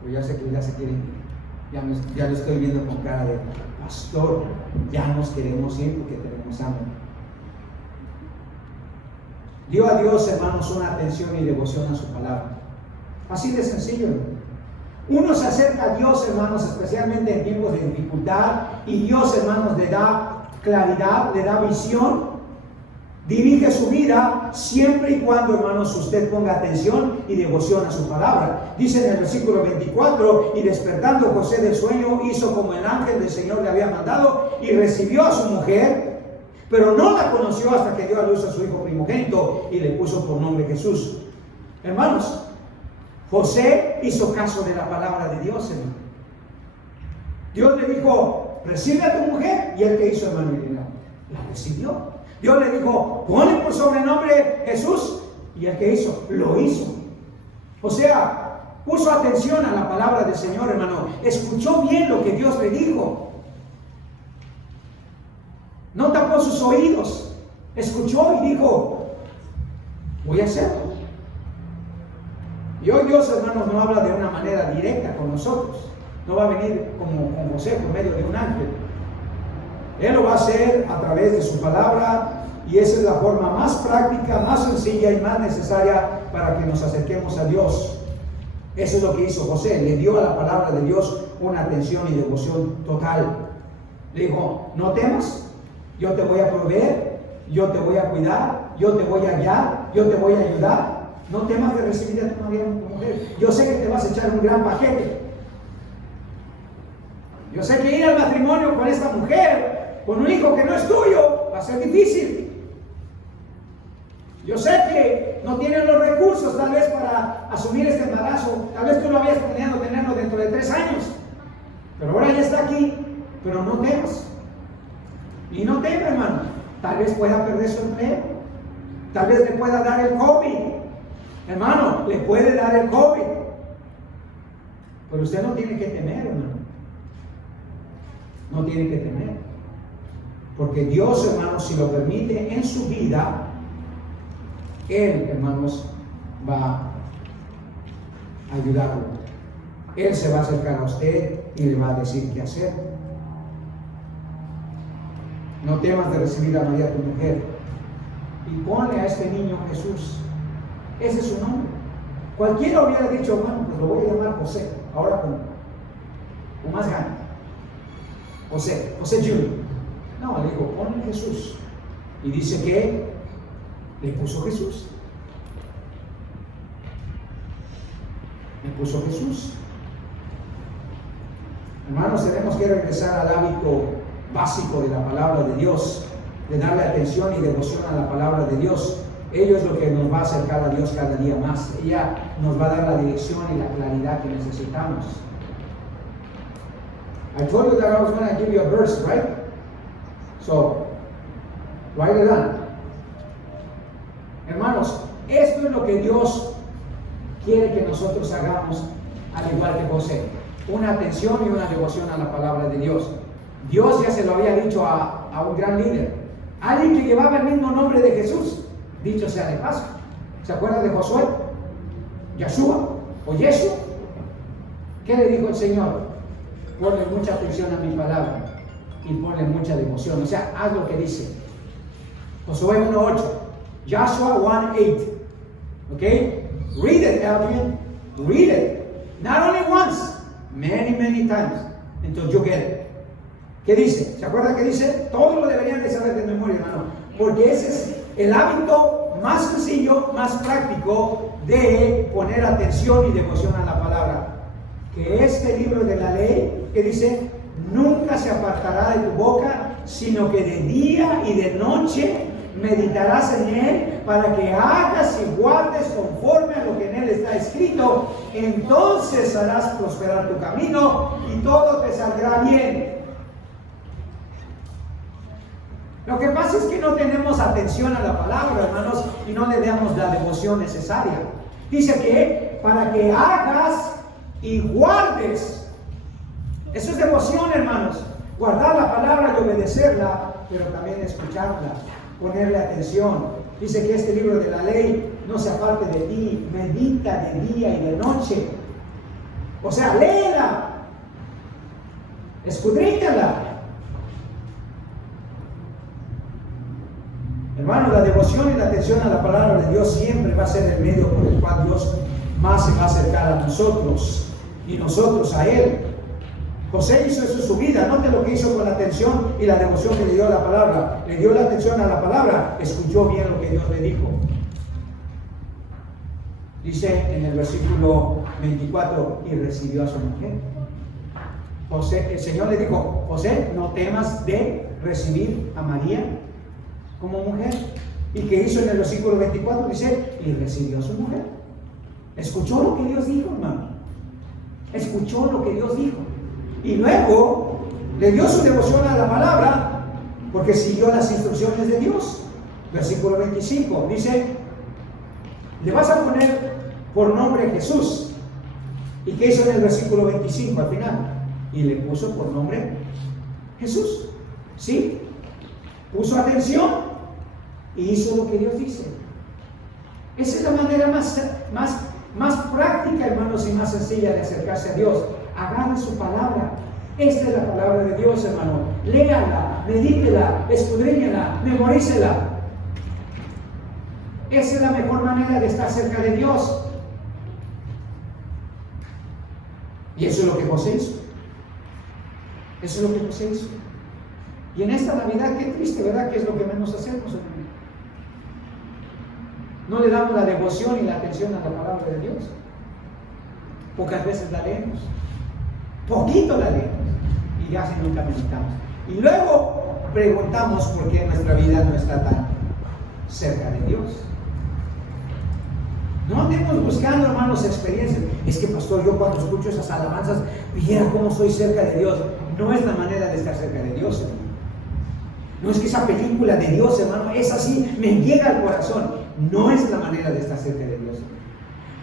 pues ya sé que ya se quieren ir, ya lo estoy viendo con cara de pastor, ya nos queremos ir porque tenemos hambre. Dio a Dios, hermanos, una atención y devoción a su palabra. Así de sencillo, hermano. Uno se acerca a Dios, hermanos, especialmente en tiempos de dificultad, y Dios, hermanos, le da claridad, le da visión, dirige su vida siempre y cuando, hermanos, usted ponga atención y devoción a su palabra. Dice en el versículo 24, y despertando José del sueño, hizo como el ángel del Señor le había mandado, y recibió a su mujer, pero no la conoció hasta que dio a luz a su hijo primogénito, y le puso por nombre Jesús. Hermanos, José hizo caso de la palabra de Dios, hermano. Dios le dijo, recibe a tu mujer, y él que hizo, hermano, la recibió. Dios le dijo, ponle por sobrenombre Jesús, y el que hizo, lo hizo. O sea, puso atención a la palabra del Señor, hermano. Escuchó bien lo que Dios le dijo. No tapó sus oídos. Escuchó y dijo, voy a hacerlo. Y hoy Dios, hermanos, no habla de una manera directa con nosotros. No va a venir como con José por medio de un ángel. Él lo va a hacer a través de su palabra, y esa es la forma más práctica, más sencilla y más necesaria para que nos acerquemos a Dios. Eso es lo que hizo José. Le dio a la palabra de Dios una atención y devoción total. Le dijo, no temas, yo te voy a proveer, yo te voy a cuidar, yo te voy a guiar, yo te voy a ayudar. No temas de recibir a tu mujer. Yo sé que te vas a echar un gran paquete. Yo sé que ir al matrimonio con esta mujer, con un hijo que no es tuyo, va a ser difícil. Yo sé que no tienes los recursos tal vez para asumir este embarazo. Tal vez tú lo habías planeado tenerlo dentro de 3 años. Pero ahora ya está aquí. Pero no temas. Y no temas, hermano. Tal vez pueda perder su empleo. Tal vez le pueda dar el COVID. Hermano, le puede dar el COVID. Pero usted no tiene que temer, hermano. No tiene que temer. Porque Dios, hermanos, si lo permite en su vida, Él, hermanos, va a ayudarlo. Él se va a acercar a usted y le va a decir qué hacer. No temas de recibir a María, tu mujer, y ponle a este niño Jesús. Ese es su nombre. Cualquiera hubiera dicho, bueno, pues lo voy a llamar José, ahora con más ganas. José Junior. No, le dijo, ponle Jesús. Y dice que le puso Jesús. Me puso Jesús. Hermanos, tenemos que regresar al hábito básico de la palabra de Dios, de darle atención y devoción a la palabra de Dios. Ello es lo que nos va a acercar a Dios cada día más. Ella nos va a dar la dirección y la claridad que necesitamos. I told you that I was going to give you a verse, right? So, write it down. Hermanos, esto es lo que Dios quiere que nosotros hagamos, al igual que José. Una atención y una devoción a la palabra de Dios. Dios ya se lo había dicho a un gran líder, alguien que llevaba el mismo nombre de Jesús, dicho sea de paso. ¿Se acuerda de Josué? Yeshua o Yeshua. ¿Qué le dijo el Señor? Ponle mucha atención a mi palabra y ponle mucha devoción. O sea, haz lo que dice. Josué 1:8, Joshua 1:8. ¿Ok? Read it, Adrian. Read it. Not only once, many times, until you get it. ¿Qué dice? ¿Se acuerda qué dice? Todo lo deberían de saber de memoria, hermano. Porque ese es el hábito más sencillo, más práctico de poner atención y devoción a la palabra. Que este libro de la ley, que dice, nunca se apartará de tu boca, sino que de día y de noche meditarás en él, para que hagas y guardes conforme a lo que en él está escrito. Entonces harás prosperar tu camino y todo te saldrá bien. Lo que pasa es que no tenemos atención a la palabra, hermanos, y no le damos la devoción necesaria. Dice que para que hagas y guardes. Eso es devoción, hermanos. Guardar la palabra y obedecerla, pero también escucharla, ponerle atención. Dice que este libro de la ley no se aparte de ti, medita de día y de noche. O sea, léela, escudriñala. Hermano, la devoción y la atención a la palabra de Dios siempre va a ser el medio por el cual Dios más se va a acercar a nosotros y nosotros a Él. José hizo eso en su vida. Note lo que hizo con la atención y la devoción que le dio a la palabra. Le dio la atención a la palabra, escuchó bien lo que Dios le dijo. Dice en el versículo 24, y recibió a su mujer. José, el Señor le dijo, José, no temas de recibir a María como mujer. ¿Y qué hizo en el versículo 24? Dice, y recibió a su mujer. Escuchó lo que Dios dijo, hermano. Escuchó lo que Dios dijo. Y luego le dio su devoción a la palabra, porque siguió las instrucciones de Dios. Versículo 25 dice, le vas a poner por nombre Jesús. ¿Y qué hizo en el versículo 25 al final? Y le puso por nombre Jesús. ¿Sí? Puso atención y hizo lo que Dios dice. Esa es la manera más práctica, hermanos, y más sencilla de acercarse a Dios. Agarre su palabra. Esta es la palabra de Dios, hermano. Léala, medítela, escudriñela, memorícela. Esa es la mejor manera de estar cerca de Dios. Y eso es lo que José hizo. Eso es lo que José hizo. Y en esta Navidad, qué triste, ¿verdad? Que es lo que menos hacemos, hermano. No le damos la devoción y la atención a la palabra de Dios. Pocas veces la leemos. Poquito la leemos. Y casi nunca meditamos. Y luego preguntamos por qué nuestra vida no está tan cerca de Dios. No andemos buscando, hermanos, experiencias. Es que, pastor, yo cuando escucho esas alabanzas, viera cómo estoy cerca de Dios. No es la manera de estar cerca de Dios, hermano. No es que esa película de Dios, hermano, es así, me llega al corazón. No es la manera de estar cerca de Dios.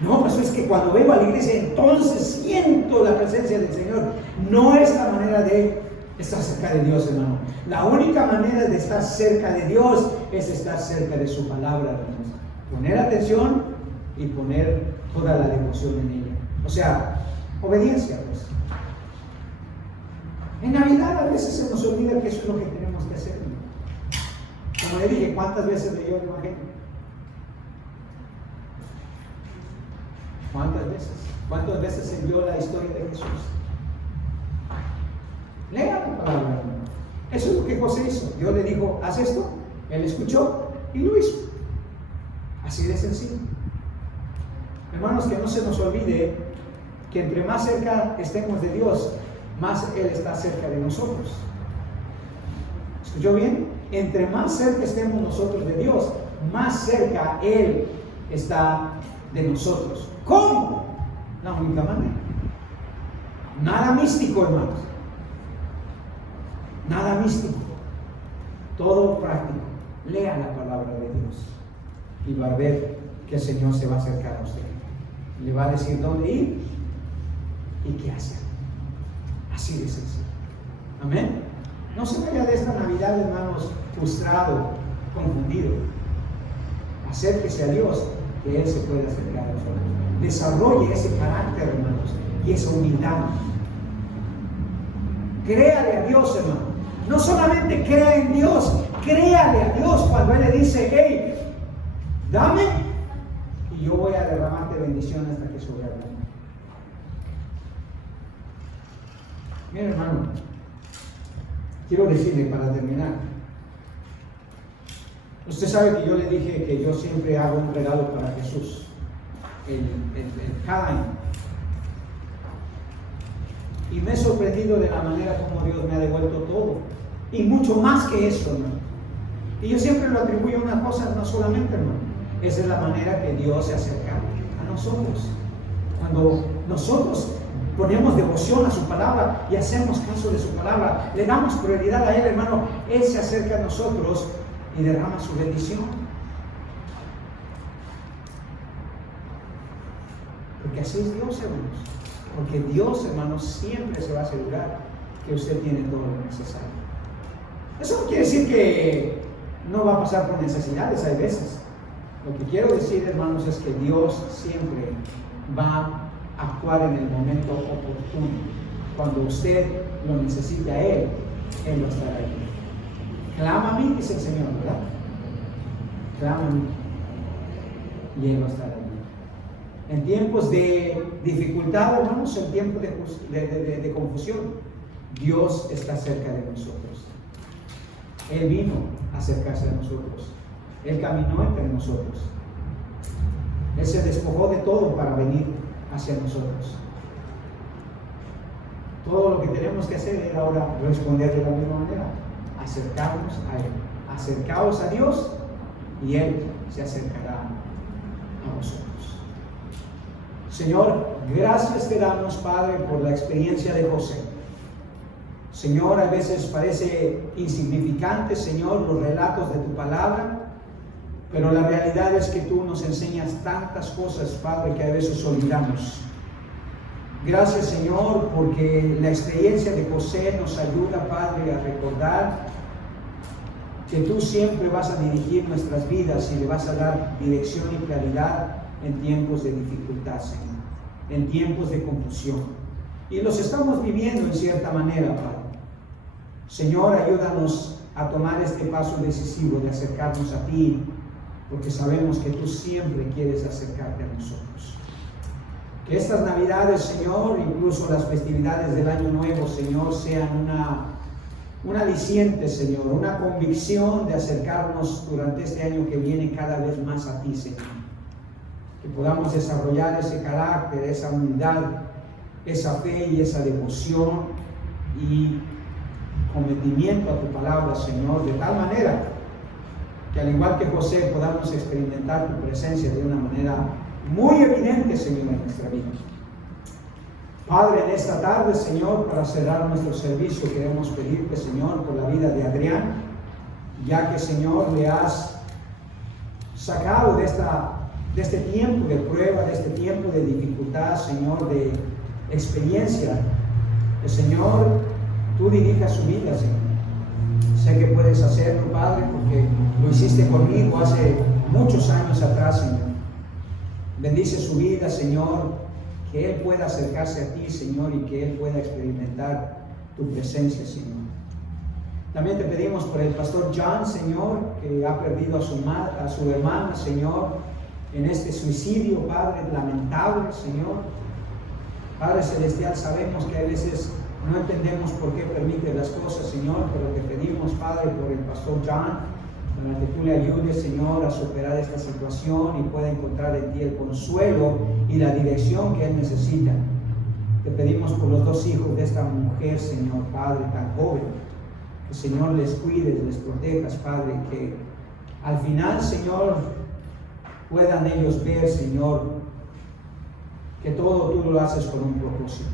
No, pues es que cuando vengo a la iglesia, entonces siento la presencia del Señor. No es la manera de estar cerca de Dios, hermano. La única manera de estar cerca de Dios es estar cerca de su palabra, hermanos. Poner atención y poner toda la devoción en ella. O sea, obediencia, pues. En Navidad a veces se nos olvida que eso es lo que tenemos que hacer, hermano. Como le dije, ¿cuántas veces leyó el Evangelio? ¿Cuántas veces? ¿Cuántas veces se vio la historia de Jesús? Lea la palabra, hermano. Eso es lo que José hizo. Dios le dijo, haz esto. Él escuchó y lo hizo. Así de sencillo. Hermanos, que no se nos olvide que entre más cerca estemos de Dios, más Él está cerca de nosotros. ¿Escuchó bien? Entre más cerca estemos nosotros de Dios, más cerca Él está de nosotros. ¿Cómo? La única manera. Nada místico, hermanos. Nada místico. Todo práctico. Lea la palabra de Dios y va a ver que el Señor se va a acercar a usted. Le va a decir dónde ir y qué hacer. Así de sencillo. Amén. No se vaya de esta Navidad, hermanos, frustrado, confundido. Acérquese a Dios, que Él se puede acercar a nosotros. Desarrolle ese carácter, hermanos, y esa humildad. Créale a Dios, hermano. No solamente crea en Dios, créale a Dios cuando Él le dice, hey, dame y yo voy a derramarte bendición hasta que sobreabunde. Mira, hermano, quiero decirle para terminar. Usted sabe que yo le dije que yo siempre hago un regalo para Jesús cada año. Y me he sorprendido de la manera como Dios me ha devuelto todo. Y mucho más que eso, hermano. Y yo siempre lo atribuyo a una cosa, no solamente, hermano. Esa es la manera que Dios se acerca a nosotros. Cuando nosotros ponemos devoción a su palabra y hacemos caso de su palabra, le damos prioridad a Él, hermano, Él se acerca a nosotros y derrama su bendición. Porque así es Dios, hermanos. Porque Dios, hermanos, siempre se va a asegurar que usted tiene todo lo necesario. Eso no quiere decir que no va a pasar por necesidades, hay veces. Lo que quiero decir, hermanos, es que Dios siempre va a actuar en el momento oportuno. Cuando usted lo necesite a Él va a estar ahí. Clama a mí, dice el Señor, ¿verdad? Clama a mí y Él va a estar ahí. En tiempos de dificultad, hermanos, en tiempos de confusión, Dios está cerca de nosotros. Él vino a acercarse a nosotros. Él caminó entre nosotros. Él se despojó de todo para venir hacia nosotros. Todo lo que tenemos que hacer es ahora responder de la misma manera. Acercarnos a Él. Acercaos a Dios y Él se acercará a vosotros. Señor, gracias te damos, Padre, por la experiencia de José. Señor, a veces parece insignificante, Señor, los relatos de tu palabra, pero la realidad es que tú nos enseñas tantas cosas, Padre, que a veces olvidamos. Gracias, Señor, porque la experiencia de José nos ayuda, Padre, a recordar que tú siempre vas a dirigir nuestras vidas y le vas a dar dirección y claridad en tiempos de dificultad, Señor, en tiempos de confusión. Y los estamos viviendo en cierta manera, Padre. Señor, ayúdanos a tomar este paso decisivo de acercarnos a ti, porque sabemos que tú siempre quieres acercarte a nosotros. Que estas Navidades, Señor, incluso las festividades del Año Nuevo, Señor, sean un aliciente, Señor, una convicción de acercarnos durante este año que viene cada vez más a ti, Señor. Que podamos desarrollar ese carácter, esa humildad, esa fe y esa devoción y cometimiento a tu palabra, Señor, de tal manera que al igual que José podamos experimentar tu presencia de una manera muy evidente, Señor, en nuestra vida. Padre, en esta tarde, Señor, para cerrar nuestro servicio, queremos pedirte, Señor, por la vida de Adrián, ya que, Señor, le has sacado de este tiempo de prueba, de este tiempo de dificultad, Señor, de experiencia. El Señor, tú dirijas su vida, Señor. Sé que puedes hacerlo, Padre, porque lo hiciste conmigo hace muchos años atrás, Señor. Bendice su vida, Señor, que Él pueda acercarse a ti, Señor, y que Él pueda experimentar tu presencia, Señor. También te pedimos por el pastor John, Señor, que ha perdido a su hermana, Señor, en este suicidio, Padre, lamentable, Señor. Padre Celestial, sabemos que a veces no entendemos por qué permite las cosas, Señor, pero te pedimos, Padre, por el pastor John, para que tú le ayudes, Señor, a superar esta situación y pueda encontrar en ti el consuelo y la dirección que él necesita Te pedimos por los 2 hijos de esta mujer, Señor Padre, tan joven, que Señor les cuides, les protejas, Padre, que al final, Señor, puedan ellos ver, Señor, que todo tú lo haces con un propósito.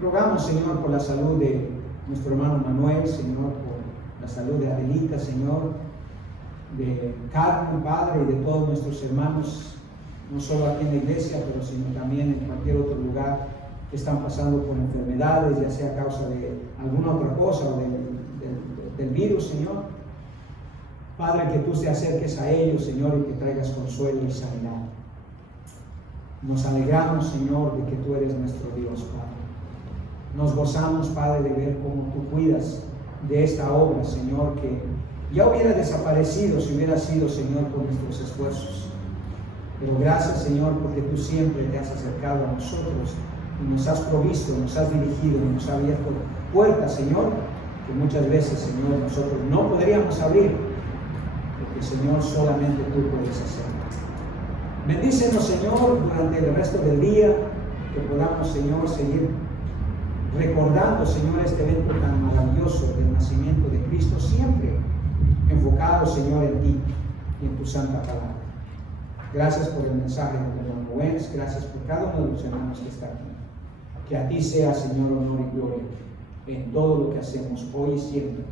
Rogamos, Señor, por la salud de nuestro hermano Manuel, Señor, por la salud de Adelita, Señor, de Carmen, Padre, y de todos nuestros hermanos, no solo aquí en la iglesia, pero sino también en cualquier otro lugar que están pasando por enfermedades, ya sea a causa de alguna otra cosa o del virus, Señor. Padre, que tú te acerques a ellos, Señor, y que traigas consuelo y sanidad. Nos alegramos, Señor, de que tú eres nuestro Dios, Padre. Nos gozamos, Padre, de ver cómo tú cuidas de esta obra, Señor, que ya hubiera desaparecido si hubiera sido, Señor, por nuestros esfuerzos. Pero gracias, Señor, porque tú siempre te has acercado a nosotros y nos has provisto, nos has dirigido y nos has abierto puertas, Señor, que muchas veces, Señor, nosotros no podríamos abrir, porque, Señor, solamente tú puedes hacerlo. Bendícenos, Señor, durante el resto del día, que podamos, Señor, seguir recordando, Señor, este evento tan maravilloso del nacimiento de Cristo, siempre enfocado, Señor, en ti y en tu santa palabra. Gracias por el mensaje de hermano Wens, gracias por cada uno de los hermanos que está aquí. Que a ti sea, Señor, honor y gloria en todo lo que hacemos hoy y siempre.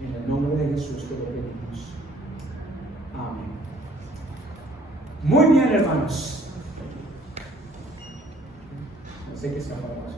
En el nombre de Jesús te lo pedimos. Amén. Muy bien, hermanos. No sé qué se ha pasado.